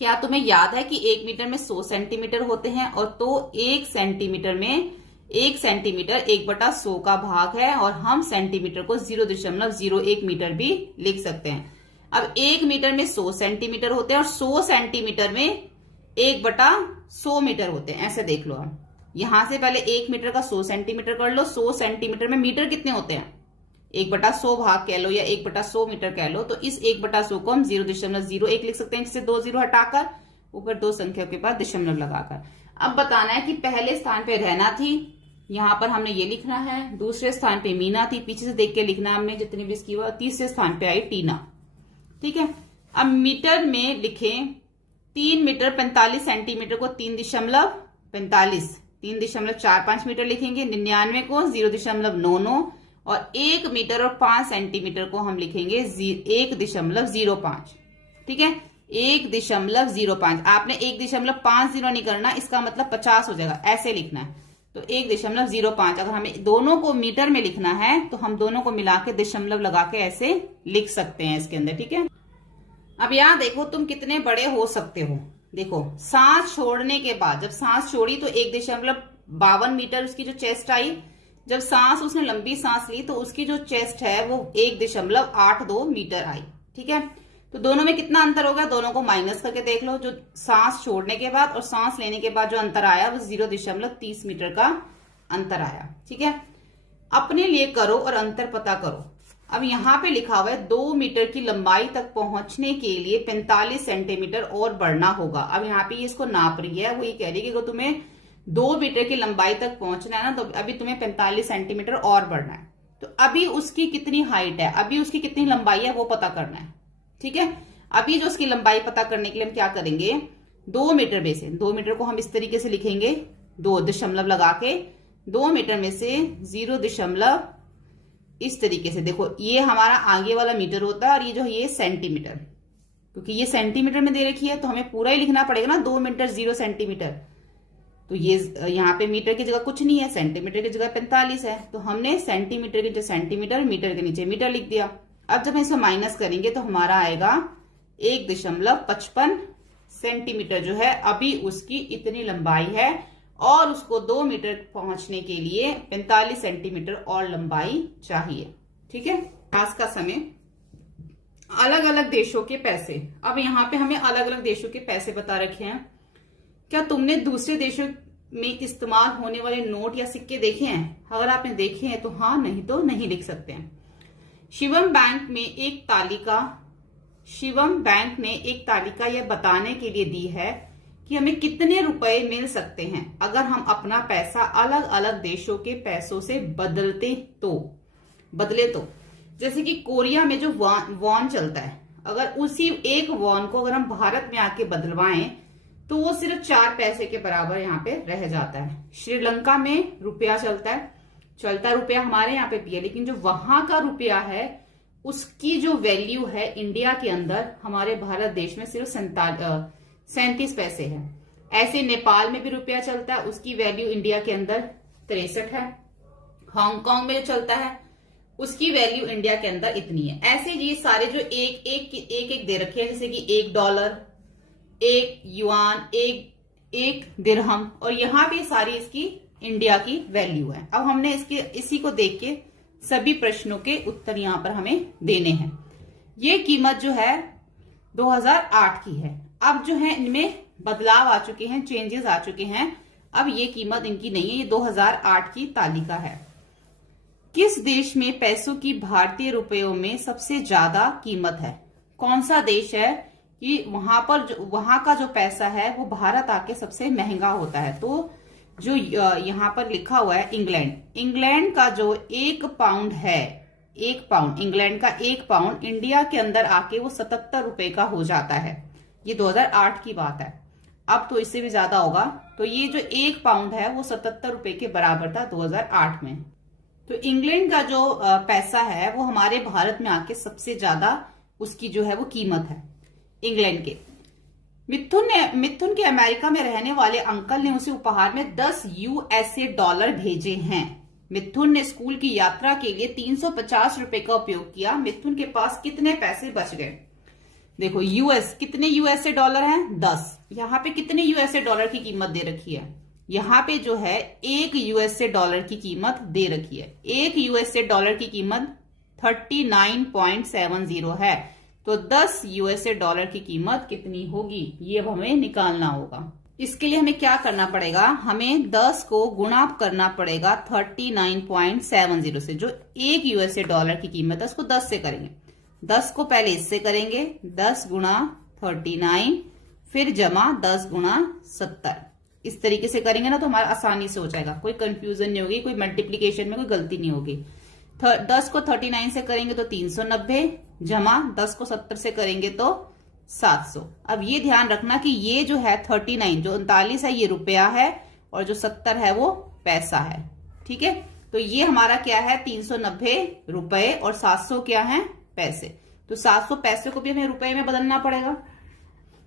क्या तुम्हें याद है कि 1 मीटर में 100 सेंटीमीटर होते हैं, और तो 1 सेंटीमीटर में 1 सेंटीमीटर 1/100 का भाग है, और हम सेंटीमीटर को 0.01 मीटर भी लिख सकते हैं। अब 1 मीटर में 100 सेंटीमीटर होते हैं, और 100 सेंटीमीटर में 1/100 मीटर होते हैं। ऐसे देख लो, हम यहां से पहले 1 मीटर का 100 सेंटीमीटर कर लो। 100 सेंटीमीटर में मीटर कितने होते हैं? 1/100 भाग कह लो, या 1/100 मीटर कह लो। तो इस 1/100 को हम 0.01 लिख सकते हैं, जिससे 2 0 हटाकर, ऊपर 2 संख्या के बाद दशमलव लगाकर। अब बताना है कि पहले स्थान पे रहना थी, यहां पर हमने ये लिखना है। दूसरे स्थान पे मीना थी, पीछे से देख के लिखना हमने जितनी भी इसकी हुआ। तीसरे स्थान पे आई टीना। ठीक है, अब मीटर में लिखें 3 मीटर 45 सेंटीमीटर को 3.45 मीटर लिखेंगे। 99 को 0.99, और 1 मीटर और 5 सेंटीमीटर को हम लिखेंगे 1.05। ठीक है, 1.05। आपने 1.50 नहीं करना, इसका मतलब 50 हो जाएगा, ऐसे लिखना है। तो 1.05, अगर हमें दोनों को मीटर में लिखना है तो हम दोनों को मिला के दशमलव लगा के ऐसे लिख सकते हैं इसके अंदर। ठीक है, अब यहां देखो तुम कितने बड़े हो सकते हो। देखो सांस छोड़ने के बाद, जब सांस छोड़ी तो 1.52 मीटर उसकी जो चेस्ट आई। जब सांस उसने लंबी सांस ली तो उसकी जो चेस्ट है वो 1.82 मीटर आई। ठीक है, तो दोनों में कितना अंतर होगा? दोनों को माइनस करके देख लो। जो सांस छोड़ने के बाद और सांस लेने के बाद जो अंतर आया वो 0.30 मीटर का अंतर आया। ठीक है, अपने लिए करो और अंतर पता करो। अब यहाँ पे लिखा हुआ है 2 मीटर की लंबाई तक पहुंचने के लिए 45 सेंटीमीटर और बढ़ना होगा। अब यहाँ पे इसको नाप रही है, वो ये कह रही है कि अगर तुम्हें 2 मीटर की लंबाई तक पहुंचना है ना, तो अभी तुम्हें 45 सेंटीमीटर और बढ़ना है। तो अभी उसकी कितनी हाइट है, अभी उसकी कितनी लंबाई है वो पता करना है। ठीक है, अभी जो उसकी लंबाई पता करने के लिए हम क्या करेंगे? 2 मीटर में से 2 मीटर को हम इस तरीके से लिखेंगे, 2 दशमलव लगा के 2 मीटर में से 0 इस तरीके से। देखो ये हमारा आगे वाला मीटर होता है, और ये जो ये सेंटीमीटर, क्योंकि ये सेंटीमीटर में दे रखी है तो हमें पूरा ही लिखना पड़ेगा ना, 2 मीटर 0 सेंटीमीटर। तो ये यहाँ पे मीटर की जगह कुछ नहीं है, सेंटीमीटर की जगह 45 है, तो हमने सेंटीमीटर के नीचे सेंटीमीटर, मीटर के नीचे मीटर लिख दिया। अब जब हम इसमें माइनस करेंगे तो हमारा आएगा 1.55 सेंटीमीटर जो है अभी उसकी इतनी लंबाई है, और उसको 2 मीटर पहुंचने के लिए 45 सेंटीमीटर और लंबाई चाहिए। ठीक है, आज का समय, अलग अलग देशों के पैसे। अब यहाँ पे हमें अलग अलग देशों के पैसे बता रखे हैं। क्या तुमने दूसरे देशों में इस्तेमाल होने वाले नोट या सिक्के देखे हैं? अगर आपने देखे हैं तो हाँ, नहीं तो नहीं लिख सकते हैं। शिवम बैंक ने एक तालिका यह बताने के लिए दी है कि हमें कितने रुपए मिल सकते हैं अगर हम अपना पैसा अलग अलग देशों के पैसों से बदले तो। जैसे कि कोरिया में जो वॉन चलता है, अगर उसी एक वॉन को अगर हम भारत में आके बदलवाएं तो वो सिर्फ 4 पैसे के बराबर यहाँ पे रह जाता है। श्रीलंका में रुपया चलता है, चलता रुपया हमारे यहाँ पे भी है, लेकिन जो वहां का रुपया है उसकी जो वैल्यू है इंडिया के अंदर हमारे भारत देश में सिर्फ 37 पैसे है। ऐसे नेपाल में भी रुपया चलता है, उसकी वैल्यू इंडिया के अंदर 63 है। हांगकांग में जो चलता है उसकी वैल्यू इंडिया के अंदर इतनी है। ऐसे ये सारे जो एक एक दे रखे हैं, जैसे कि $1, 1 युआन, एक दिरहम, और यहाँ पे सारी इसकी इंडिया की वैल्यू है। अब हमने इसी को देख के सभी प्रश्नों के उत्तर यहाँ पर हमें देने हैं। ये कीमत जो है 2008 की है। अब जो है इनमें बदलाव आ चुके हैं, चेंजेस आ चुके हैं। अब ये कीमत इनकी नहीं है, ये 2008 की तालिका है। किस देश में पैसों की भारतीय रुपयों में सबसे ज्यादा कीमत है? कौन सा देश है कि वहां का जो पैसा है वो भारत आके सबसे महंगा होता है? तो जो यहाँ पर लिखा हुआ है इंग्लैंड का जो 1 पाउंड है, 1 पाउंड, इंग्लैंड का 1 पाउंड इंडिया के अंदर आके वो 77 रुपए का हो जाता है। ये 2008 की बात है, अब तो इससे भी ज्यादा होगा। तो ये जो 1 पाउंड है वो 77 रुपए के बराबर था 2008 में। तो इंग्लैंड का जो पैसा है वो हमारे भारत में आके सबसे ज्यादा उसकी जो है वो कीमत है इंग्लैंड के। मिथुन के अमेरिका में रहने वाले अंकल ने उसे उपहार में $10 भेजे हैं। मिथुन ने स्कूल की यात्रा के लिए 350 रुपए का उपयोग किया। मिथुन के पास कितने पैसे बच गए? देखो कितने यूएसए डॉलर हैं? 10। यहाँ पे कितने यूएसए डॉलर की कीमत दे रखी है? यहाँ पे जो है 1 यूएसए डॉलर की कीमत दे रखी है। 1 यूएसए डॉलर की कीमत 39.70 है। तो 10 यूएसए डॉलर की कीमत कितनी होगी, ये अब हमें निकालना होगा। इसके लिए हमें क्या करना पड़ेगा? हमें 10 को गुणा करना पड़ेगा 39.70 से। जो 1 यूएसए डॉलर की कीमत है उसको 10 से करेंगे। 10 को पहले इससे करेंगे, 10 गुणा 39, फिर जमा 10 गुणा 70। इस तरीके से करेंगे ना तो हमारा आसानी से हो जाएगा, कोई कंफ्यूजन नहीं होगी, कोई मल्टीप्लीकेशन में कोई गलती नहीं होगी। 10 को 39 से करेंगे तो 390, जमा 10 को 70 से करेंगे तो 700। अब ये ध्यान रखना कि ये जो है 39, जो 39 है ये रुपया है, और जो 70 है वो पैसा है। ठीक है, तो ये हमारा क्या है? 390 रुपए, और 700 क्या है? पैसे। तो 700 पैसे को भी हमें रुपए में बदलना पड़ेगा,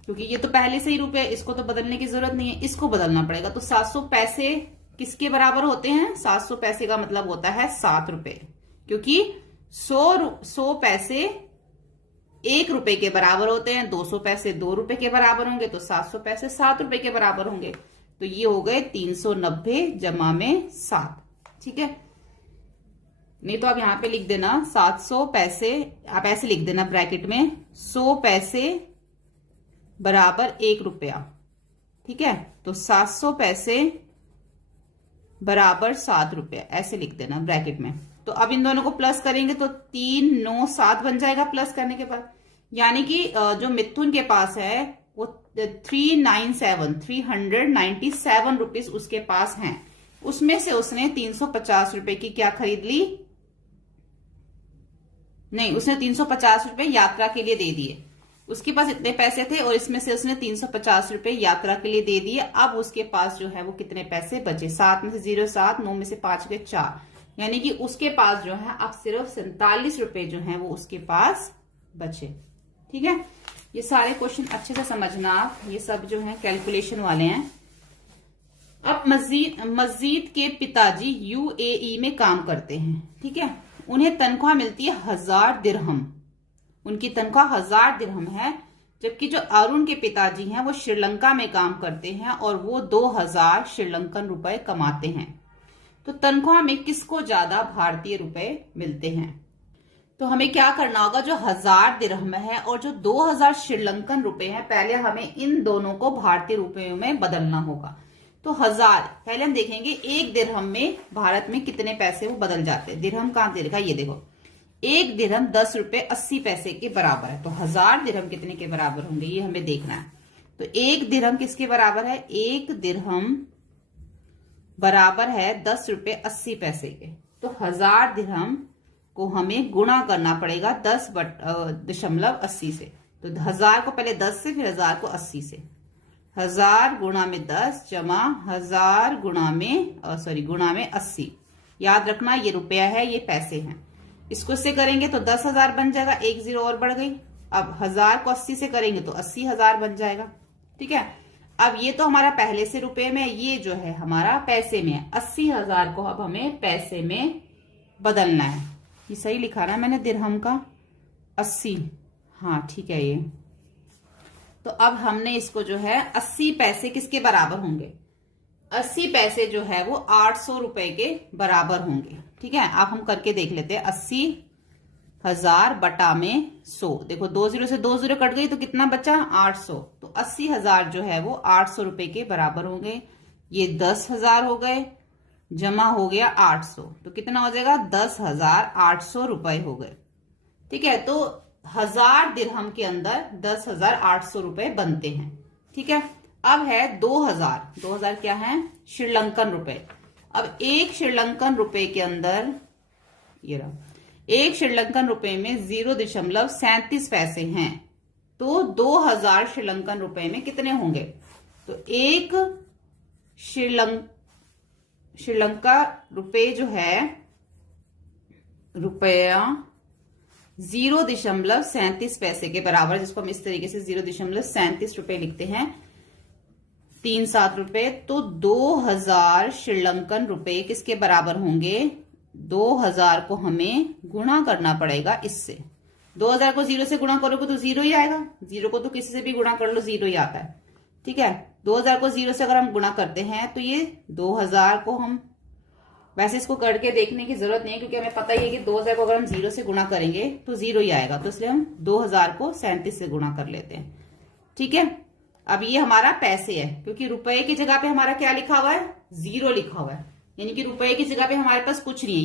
क्योंकि ये तो पहले से ही रुपए, इसको तो बदलने की जरूरत नहीं है, इसको बदलना पड़ेगा। तो 700 पैसे किसके बराबर होते हैं? 700 पैसे का मतलब होता है 7 रुपए, क्योंकि 100 पैसे 1 रुपए के बराबर होते हैं, 200 पैसे 2 रुपए के बराबर होंगे, तो 700 पैसे 7 रुपए के बराबर होंगे। तो ये हो गए 390 जमा में 7। ठीक है, नहीं तो आप यहां पे लिख देना 700 पैसे, आप ऐसे लिख देना ब्रैकेट में 100 पैसे बराबर 1 रुपया। ठीक है, तो 700 पैसे बराबर 7 रुपया, ऐसे लिख देना ब्रैकेट में। तो अब इन दोनों को प्लस करेंगे तो 3, 9, 7 बन जाएगा प्लस करने के बाद। यानी कि जो मिथुन के पास है वो 397 रुपीज उसके पास हैं। उसमें से उसने 350 रुपए की क्या खरीद ली? नहीं, उसने 350 रुपए यात्रा के लिए दे दिए। उसके पास इतने पैसे थे और इसमें से उसने 350 रुपए यात्रा के लिए दे दिए। अब उसके पास जो है वो कितने पैसे बचे? 7 में से 0 7, 9 में से 5 गए 4, यानी कि उसके पास जो है अब सिर्फ 47 रुपए जो है वो उसके पास बचे। ठीक है, ये सारे क्वेश्चन अच्छे से समझना आप, ये सब जो है कैलकुलेशन वाले हैं। अब मस्जिद के पिताजी यूएई में काम करते हैं। ठीक है, उन्हें तनख्वाह मिलती है 1000 दिरहम, उनकी तनख्वाह 1000 दिरहम है। जबकि जो अरुण के पिताजी हैं वो श्रीलंका में काम करते हैं और वो 2000 श्रीलंकन रुपए कमाते हैं। तो तनख्वाह में किसको ज्यादा भारतीय रुपए मिलते हैं? तो हमें क्या करना होगा? जो 1000 दिरहम है और जो 2000 श्रीलंकन रुपए हैं, पहले हमें इन दोनों को भारतीय रुपयों में बदलना होगा। तो 1000 पहले हम देखेंगे 1 दिरहम में भारत में कितने पैसे वो बदल जाते हैं। दिरहम कहां दे रखा है? ये देखो, 1 दिरहम 10 रुपए 80 पैसे के बराबर है। तो 1000 दिरहम कितने के बराबर होंगे ये हमें देखना है। तो 1 दिरहम किसके बराबर है? 1 दिरहम बराबर है 10 रुपए 80 पैसे के। तो 1000 दिरहम को हमें गुणा करना पड़ेगा 10.80 से। तो 1000 को पहले 10 से, फिर 1000 को 80 से। 1000 गुणा में 10 जमा 1000 गुणा में 80। याद रखना ये रुपया है, ये पैसे हैं। इसको इससे करेंगे तो 10,000 बन जाएगा, एक जीरो और बढ़ गई। अब 1000 को 80 से करेंगे तो 80,000 बन जाएगा। ठीक है, अब ये तो हमारा पहले से रुपए में, ये जो है हमारा पैसे में है। 80,000 को अब हमें पैसे में बदलना है। ये सही लिखा ना मैंने, दिरहम का 80, हाँ ठीक है ये। तो अब हमने इसको जो है 80 पैसे किसके बराबर होंगे, 80 पैसे जो है वो 800 रुपए के बराबर होंगे। ठीक है, अब हम करके देख लेते हैं। 80,000 बटा में 100, देखो 2 जीरो से 2 जीरो कट गई तो कितना बचा, 800। तो 80,000 जो है वो 800 रुपए के बराबर होंगे। ये 10,000 हो गए, जमा हो गया 800, तो कितना हो जाएगा, 10,800 रुपए हो गए। ठीक है, तो 1000 दिरहम के अंदर 10,800 रुपए बनते हैं। ठीक है, अब है 2000, 2000 क्या है, श्रीलंकन रुपए। अब एक श्रीलंकन रुपए के अंदर, ये रहा, एक श्रीलंकन रुपए में 0.37 पैसे हैं, तो 2000 श्रीलंकन रुपए में कितने होंगे, तो एक श्रीलंका रुपए जो है, रुपया 0.37 पैसे के बराबर, जिसको हम इस तरीके से 0.37 रुपए लिखते हैं, 37 रुपए। तो 2000 श्रीलंकन रुपए किसके बराबर होंगे, 2000 को हमें गुणा करना पड़ेगा इससे। 2000 को 0 से गुणा करोगे तो 0 ही आएगा, 0 को तो किसी से भी गुणा कर लो 0 ही आता है। ठीक है, 2000 को 0 से अगर हम गुणा करते हैं तो ये 2000 को हम, वैसे इसको करके देखने की जरूरत नहीं है क्योंकि हमें पता ही है कि 2000 को अगर हम 0 से गुणा करेंगे तो 0 ही आएगा, तो इसलिए हम 2000 को 37 से गुणा कर लेते हैं। ठीक है, अब ये हमारा पैसे है, क्योंकि रुपए की जगह पे हमारा क्या लिखा हुआ है, 0 लिखा हुआ है, यानी कि रुपए की जगह पे हमारे पास कुछ नहीं है,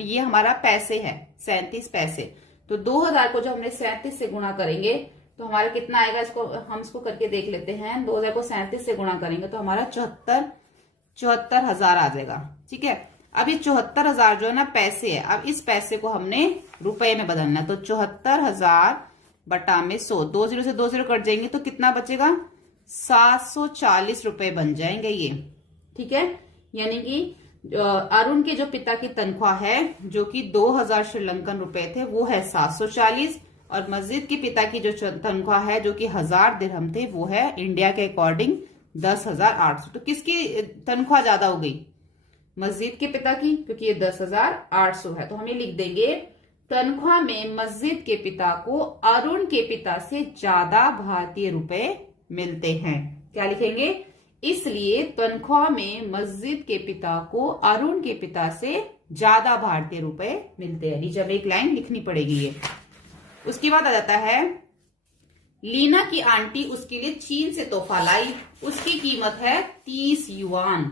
ये हमारा पैसे है, 37 पैसे। तो 2000 को जब हमने 37 से गुणा करेंगे तो हमारा कितना आएगा, इसको हम इसको करके देख लेते हैं। 2000 को 37 से गुणा करेंगे तो हमारा 74,000 आ जाएगा। ठीक है, अब ये 74,000 जो है ना पैसे है, अब इस पैसे को हमने रुपए में बदलना है, तो 74,000 बटा में 100, 2 जीरो से 2 जीरो कट जाएंगे तो कितना बचेगा, 740 रुपए बन जाएंगे ये। ठीक है, यानी कि अरुण के जो पिता की तनख्वाह है जो कि 2000 श्रीलंकन रुपए थे वो है 740, और मस्जिद के पिता की जो तनख्वाह है जो कि 1000 दिरहम थे वो है इंडिया के अकॉर्डिंग 10,800। तो किसकी तनख्वाह ज्यादा हो गई, मस्जिद के पिता की, क्योंकि ये 10,800 है। तो हम ये लिख देंगे, तनख्वाह में मस्जिद के पिता को अरुण के पिता से ज्यादा भारतीय रुपए मिलते हैं। क्या लिखेंगे, इसलिए तनख्वाह में मस्जिद के पिता को अरुण के पिता से ज्यादा भारतीय रुपए मिलते हैं। नीचे हमें एक लाइन लिखनी पड़ेगी ये। उसके बाद आ जाता है, लीना की आंटी उसके लिए चीन से तोहफा लाई, उसकी कीमत है 30 युआन।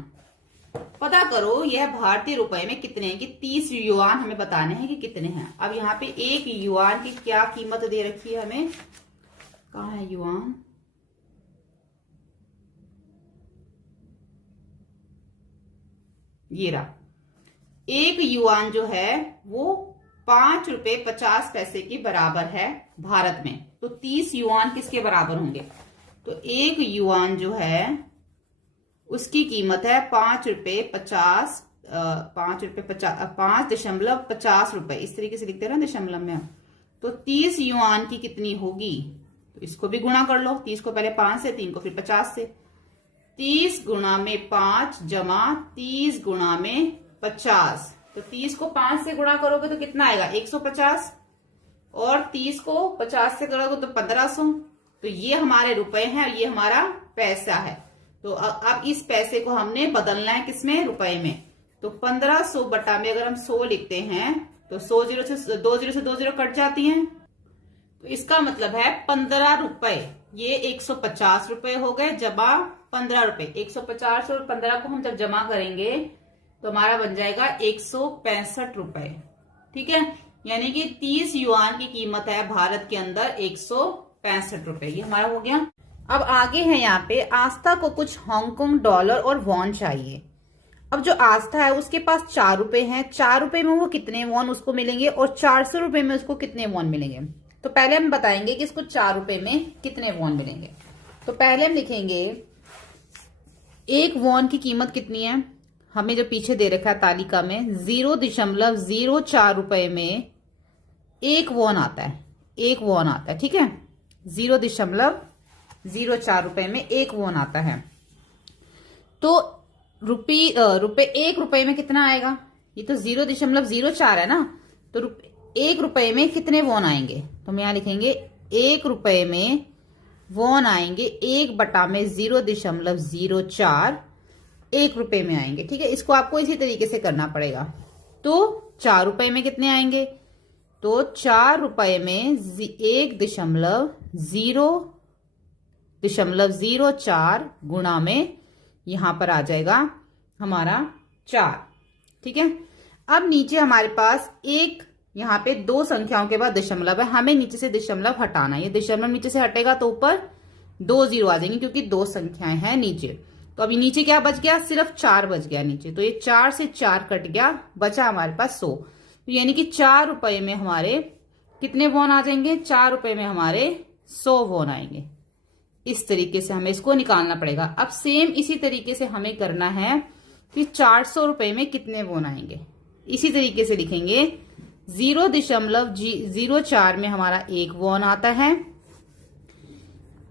पता करो यह भारतीय रुपए में कितने हैं, कि 30 युआन हमें बताने हैं कि कितने हैं। अब यहाँ पे एक युआन की क्या कीमत दे रखी है हमें, कहाँ है युआन, ये रहा। एक युआन जो है वो 5 रुपए 50 पैसे के बराबर है भारत में। तो 30 युआन किसके बराबर होंगे, तो एक युआन जो है उसकी कीमत है 5.50 रुपए, इस तरीके से लिखते हैं ना दशमलव में। तो 30 युआन की कितनी होगी, तो इसको भी गुणा कर लो, 30 को पहले 5 से, 3 को फिर 50 से। 30 गुणा में 5 जमा 30 गुणा में 50, तो 30 को 5 से गुणा करोगे तो कितना आएगा, 150, और 30 को 50 से करोगे तो 1500। तो ये हमारे रुपए हैं और ये हमारा पैसा है। तो अब इस पैसे को हमने बदलना है किसमें, रुपए में। तो 1500 बटा में अगर हम 100 लिखते हैं तो 100 जीरो से 2 जीरो कट जाती हैं, तो इसका मतलब है 15 रुपए, ये 150 रुपए हो गए, जमा 15 रुपए। 150 और 15 को हम जब जमा करेंगे तो हमारा बन जाएगा 165 रुपए। ठीक है, यानी कि 30 युआन की कीमत है भारत के अंदर 165 रुपए। ये हमारा हो गया। अब आगे है यहाँ पे, आस्था को कुछ हांगकांग डॉलर और वॉन चाहिए। अब जो आस्था है उसके पास 4 रुपए हैं, 4 रुपए में वो कितने वॉन उसको मिलेंगे और 400 रुपए में उसको कितने वॉन मिलेंगे। तो पहले हम बताएंगे कि इसको 4 रुपए में कितने वॉन मिलेंगे। तो पहले हम लिखेंगे, एक वॉन की कीमत कितनी है, हमें जो पीछे दे रखा है तालिका में 0.04 रुपए में 1 वॉन आता है, 1 वॉन आता है, ठीक है। 0.04 रुपए में 1 वॉन आता है। तो रुपए 1 रुपए में कितना आएगा? ये तो 0.04 है ना, तो 1 रुपए में कितने वॉन आएंगे? तो हम यहां लिखेंगे 1 रुपए में वॉन आएंगे 1/0.04 1 रुपए में आएंगे, ठीक है। इसको आपको इसी तरीके से करना पड़ेगा। तो 4 रुपए में कितने आएंगे? तो 4 रुपए में 1.004 गुणा में यहां पर आ जाएगा हमारा 4, ठीक है। अब नीचे हमारे पास एक यहाँ पे 2 संख्याओं के बाद दशमलव है, हमें नीचे से दशमलव हटाना है। ये दशमलव नीचे से हटेगा तो ऊपर 2 0 आ जाएंगे, क्योंकि 2 संख्याएं हैं नीचे। तो अभी नीचे क्या बच गया? सिर्फ 4 बच गया नीचे। तो ये 4 से 4 कट गया, बचा हमारे पास 100। तो यानी कि 4 रुपए में हमारे कितने वॉन आ जाएंगे? 4 रुपए में हमारे 100 वॉन आएंगे। इस तरीके से हमें इसको निकालना पड़ेगा। अब सेम इसी तरीके से हमें करना है कि 400 रुपए में कितने वॉन आएंगे। इसी तरीके से लिखेंगे 0.04 में हमारा 1 वॉन आता है।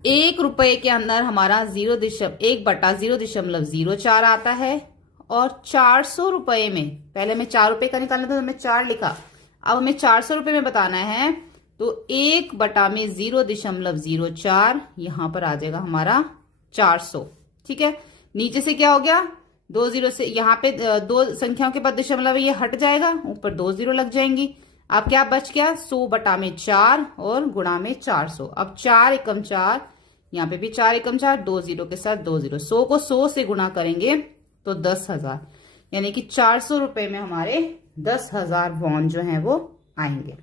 1 रुपए के अंदर हमारा 1/0.04 आता है। और 400 रुपए में, पहले हमें 4 रुपए का निकालना था तो हमने 4 लिखा, अब हमें 400 रुपए में बताना है। तो 1/0.04 यहां पर आ जाएगा हमारा 400, ठीक है। नीचे से क्या हो गया? 2 0 से यहाँ पे 2 संख्याओं के बाद दशमलव ये हट जाएगा, ऊपर 2 0 लग जाएंगी। अब क्या बच गया? 100/4 और गुणा में 400। अब 4 एकम 4, यहाँ पे भी 4 एकम 4, 2 0 के साथ 2 0। 100 को 100 से गुणा करेंगे तो 10,000, यानी कि 400 रुपए में हमारे 10,000 वॉन जो है वो आएंगे,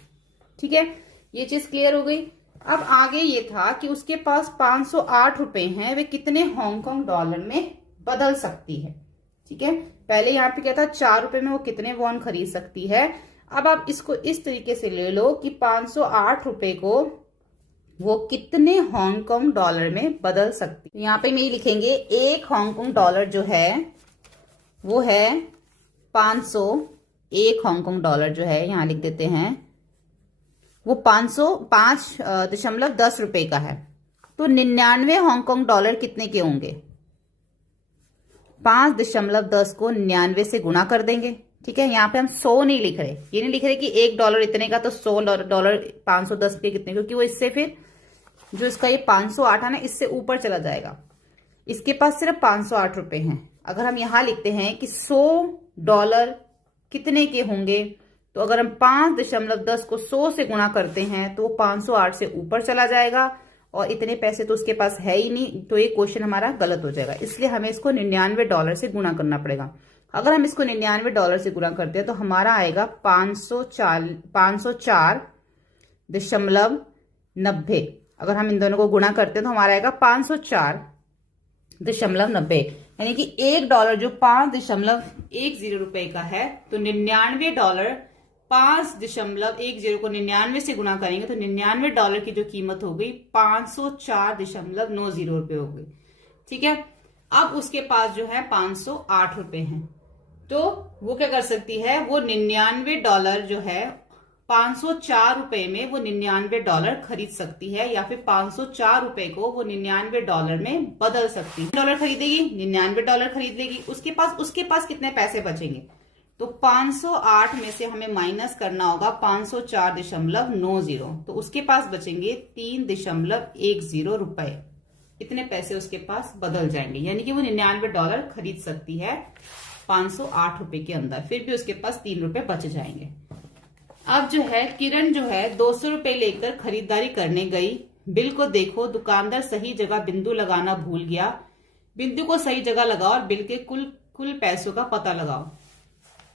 ठीक है। ये चीज क्लियर हो गई। अब आगे ये था कि उसके पास 508 रुपए हैं, वे कितने हांगकांग डॉलर में बदल सकती है, ठीक है। पहले यहाँ पे क्या था? 4 रुपए में वो कितने वॉन खरीद सकती है। अब आप इसको इस तरीके से ले लो कि 508 रुपए को वो कितने हांगकांग डॉलर में बदल सकती है। यहाँ पे हम ये लिखेंगे 1 हांगकांग डॉलर जो है वो है 500। 1 हांगकांग डॉलर जो है यहाँ लिख देते हैं वो 505.10 रुपए का है। तो 99 हांगकांग डॉलर कितने के होंगे? 5.10 को 99 से गुणा कर देंगे, ठीक है। यहाँ पे हम 100 नहीं लिख रहे, ये नहीं लिख रहे कि 1 डॉलर इतने का तो 100 डॉलर 510 के कितने, क्योंकि वो इससे फिर जो इसका ये 508 है ना, इससे ऊपर चला जाएगा। इसके पास सिर्फ 508 रुपए हैं। अगर हम यहाँ लिखते हैं कि 100 डॉलर कितने के होंगे, तो अगर हम 5.10 को 100 से गुणा करते हैं तो वो 508 से ऊपर चला जाएगा, और इतने पैसे तो उसके पास है ही नहीं, तो ये क्वेश्चन हमारा गलत हो जाएगा। इसलिए हमें इसको 99 डॉलर से गुणा करना पड़ेगा। अगर हम इसको 99 डॉलर से गुणा करते हैं तो हमारा आएगा 504.90। अगर हम इन दोनों को गुणा करते हैं तो हमारा आएगा 504.90, यानी कि 1 डॉलर जो 5.10 रुपए का है, तो 99 डॉलर 5.10 को 99 से गुणा करेंगे तो 99 डॉलर की जो कीमत हो गई 504.90 रुपए हो गई, ठीक है। अब उसके पास जो है 508 रुपए हैं, तो वो क्या कर सकती है? वो 99 डॉलर जो है 504 रुपए में वो 99 डॉलर खरीद सकती है, या फिर 504 रुपए को वो 99 डॉलर में बदल सकती है। डॉलर खरीदेगी, 99 डॉलर खरीद लेगी। उसके पास कितने पैसे बचेंगे? तो 508 में से हमें माइनस करना होगा 504.90, तो उसके पास बचेंगे 3.10 रुपए। इतने पैसे उसके पास बदल जाएंगे, यानी कि वो 99 डॉलर खरीद सकती है 508 रुपए के अंदर। फिर भी उसके पास 3 रुपए बच जाएंगे। अब जो है किरण जो है 200 रुपए लेकर खरीदारी करने गई। बिल को देखो, दुकानदार सही जगह बिंदु लगाना भूल गया। बिंदु को सही जगह लगाओ और बिल के कुल पैसों का पता लगाओ।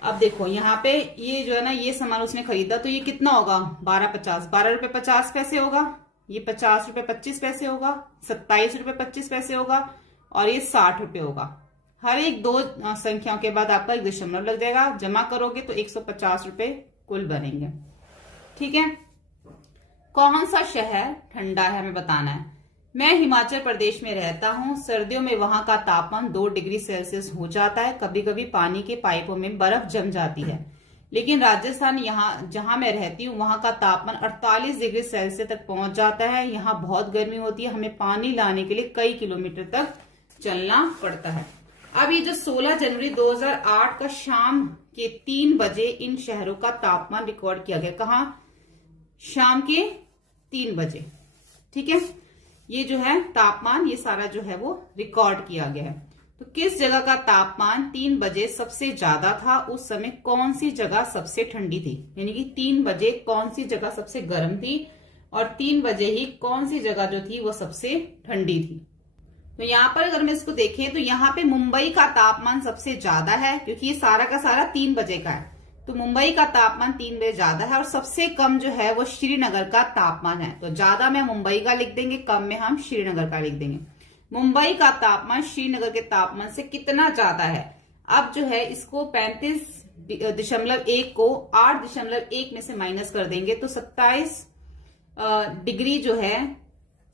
अब देखो यहाँ पे ये जो है ना, ये सामान उसने खरीदा, तो ये कितना होगा? 12.50, 12 रुपए 50 पैसे होगा। ये 50 रुपए 25 पैसे होगा, 27 रुपए 25 पैसे होगा, और ये 60 रुपए होगा। हर एक 2 संख्याओं के बाद आपका 1 दशमलव लग जाएगा। जमा करोगे तो 150 रुपए कुल बनेंगे, ठीक है। कौन सा शहर ठंडा है हमें बताना है। मैं हिमाचल प्रदेश में रहता हूँ। सर्दियों में वहां का तापमान 2 डिग्री सेल्सियस हो जाता है। कभी कभी पानी के पाइपों में बर्फ जम जाती है। लेकिन राजस्थान यहाँ जहां मैं रहती हूँ वहां का तापमान 48 डिग्री सेल्सियस तक पहुंच जाता है। यहाँ बहुत गर्मी होती है। हमें पानी लाने के लिए कई किलोमीटर तक चलना पड़ता है। अब ये जो 16 जनवरी 2008 का शाम के 3 बजे इन शहरों का तापमान रिकॉर्ड किया गया। कहा? शाम के 3 बजे। ठीक है, ये जो है तापमान, ये सारा जो है वो रिकॉर्ड किया गया है। तो किस जगह का तापमान 3 बजे सबसे ज्यादा था? उस समय कौन सी जगह सबसे ठंडी थी? यानी कि 3 बजे कौन सी जगह सबसे गर्म थी और 3 बजे ही कौन सी जगह जो थी वो सबसे ठंडी थी? तो यहाँ पर अगर हम इसको देखें तो यहाँ पे मुंबई का तापमान सबसे ज्यादा है, क्योंकि ये सारा का सारा 3 बजे का है। तो मुंबई का तापमान 3 बजे ज्यादा है और सबसे कम जो है वो श्रीनगर का तापमान है। तो ज्यादा में मुंबई का लिख देंगे, कम में हम श्रीनगर का लिख देंगे। मुंबई का तापमान श्रीनगर के तापमान से कितना ज्यादा है? अब जो है इसको 35.1 को 8.1 में से माइनस कर देंगे तो 27 डिग्री जो है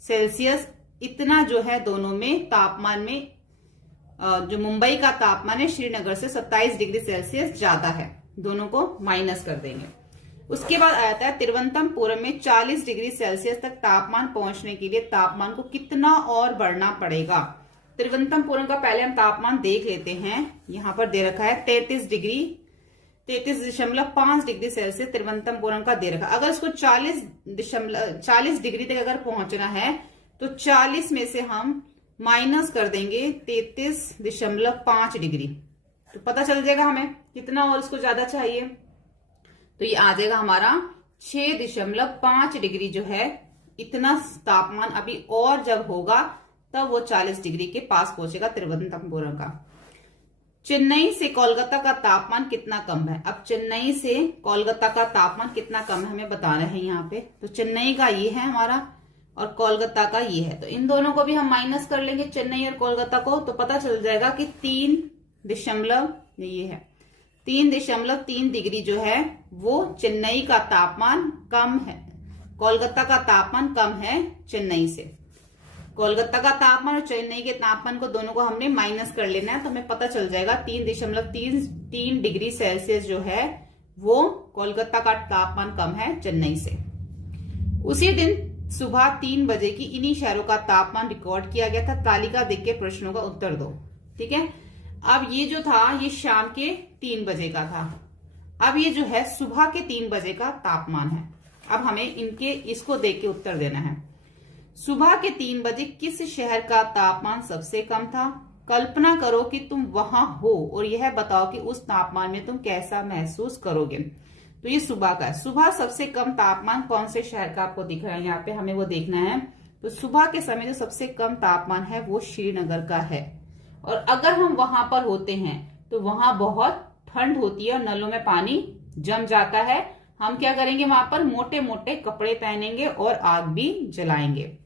सेल्सियस, इतना जो है दोनों में तापमान में जो मुंबई का तापमान है श्रीनगर से 27 डिग्री सेल्सियस ज्यादा है। दोनों को माइनस कर देंगे। उसके बाद आता है तिरुवनंतपुरम में 40 डिग्री सेल्सियस तक तापमान पहुंचने के लिए तापमान को कितना और बढ़ना पड़ेगा? तिरुवनंतपुरम का पहले हम तापमान देख लेते हैं। यहाँ पर दे रखा है 33.5 डिग्री सेल्सियस तिरुवनंतपुरम का दे रखा। अगर इसको 40 डिग्री तक अगर पहुंचना है तो 40 में से हम माइनस कर देंगे 33.5 डिग्री, तो पता चल जाएगा हमें कितना और इसको ज्यादा चाहिए। तो ये आ जाएगा हमारा 6.5 डिग्री जो है, इतना तापमान अभी और जब होगा तब वो 40 डिग्री के पास पहुंचेगा तिरुवनंतपुरम का। चेन्नई से कोलकाता का तापमान कितना कम है? अब चेन्नई से कोलकाता का तापमान कितना कम है हमें बताना है यहाँ पे। तो चेन्नई का ये है हमारा और कोलकाता का ये है, तो इन दोनों को भी हम माइनस कर लेंगे, चेन्नई और कोलकाता को। तो पता चल जाएगा कि 3.3 डिग्री जो है वो चेन्नई का तापमान कम है, कोलकाता का तापमान कम है चेन्नई से। कोलकाता का तापमान और चेन्नई के तापमान को दोनों को हमने माइनस कर लेना है, तो हमें पता चल जाएगा 3.3 डिग्री सेल्सियस जो है वो कोलकाता का तापमान कम है चेन्नई से। उसी दिन सुबह 3 बजे की इन्हीं शहरों का तापमान रिकॉर्ड किया गया था। तालिका देख के प्रश्नों का उत्तर दो। ठीक है, अब ये जो था ये शाम के 3 बजे का था। अब ये जो है सुबह के 3 बजे का तापमान है। अब हमें इनके इसको देख के उत्तर देना है। सुबह के 3 बजे किस शहर का तापमान सबसे कम था? कल्पना करो कि तुम वहां हो और यह बताओ कि उस तापमान में तुम कैसा महसूस करोगे। तो ये सुबह का है। सुबह सबसे कम तापमान कौन से शहर का आपको दिख रहा है यहाँ पे, हमें वो देखना है। तो सुबह के समय जो सबसे कम तापमान है वो श्रीनगर का है। और अगर हम वहां पर होते हैं तो वहां बहुत ठंड होती है और नलों में पानी जम जाता है। हम क्या करेंगे, वहां पर मोटे मोटे कपड़े पहनेंगे और आग भी जलाएंगे।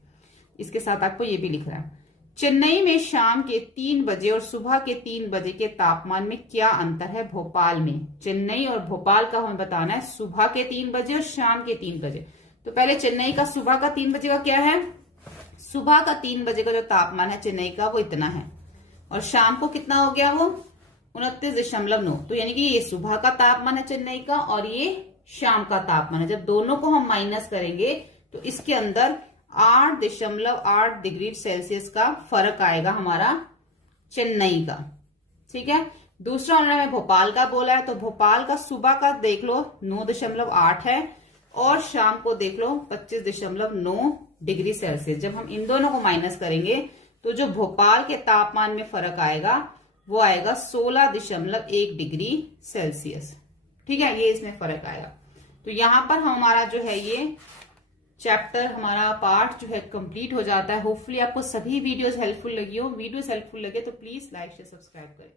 इसके साथ आपको ये भी लिख रहा है। चेन्नई में शाम के 3 बजे और सुबह के 3 बजे के तापमान में क्या अंतर है? भोपाल में, चेन्नई और भोपाल का हमें बताना है सुबह के 3 बजे और शाम के 3 बजे। तो पहले चेन्नई का सुबह का 3 बजे का क्या है? सुबह का 3 बजे का जो तापमान है चेन्नई का वो इतना है और शाम को कितना हो गया वो 29.9। तो यानी कि ये सुबह का तापमान है चेन्नई का और ये शाम का तापमान है। जब दोनों को हम माइनस करेंगे तो इसके अंदर 8.8 डिग्री सेल्सियस का फर्क आएगा हमारा चेन्नई का। ठीक है, दूसरा उन्होंने भोपाल का बोला है, तो भोपाल का सुबह का देख लो 9.8 है और शाम को देख लो 25.9 डिग्री सेल्सियस। जब हम इन दोनों को माइनस करेंगे तो जो भोपाल के तापमान में फर्क आएगा वो आएगा 16.1 डिग्री सेल्सियस। ठीक है, ये इसमें फर्क आएगा। तो यहां पर हमारा जो है ये चैप्टर, हमारा पार्ट जो है कंप्लीट हो जाता है। होपफुली आपको सभी वीडियोस हेल्पफुल लगी हो। वीडियोस हेल्पफुल लगे तो प्लीज लाइक शेयर सब्सक्राइब करें।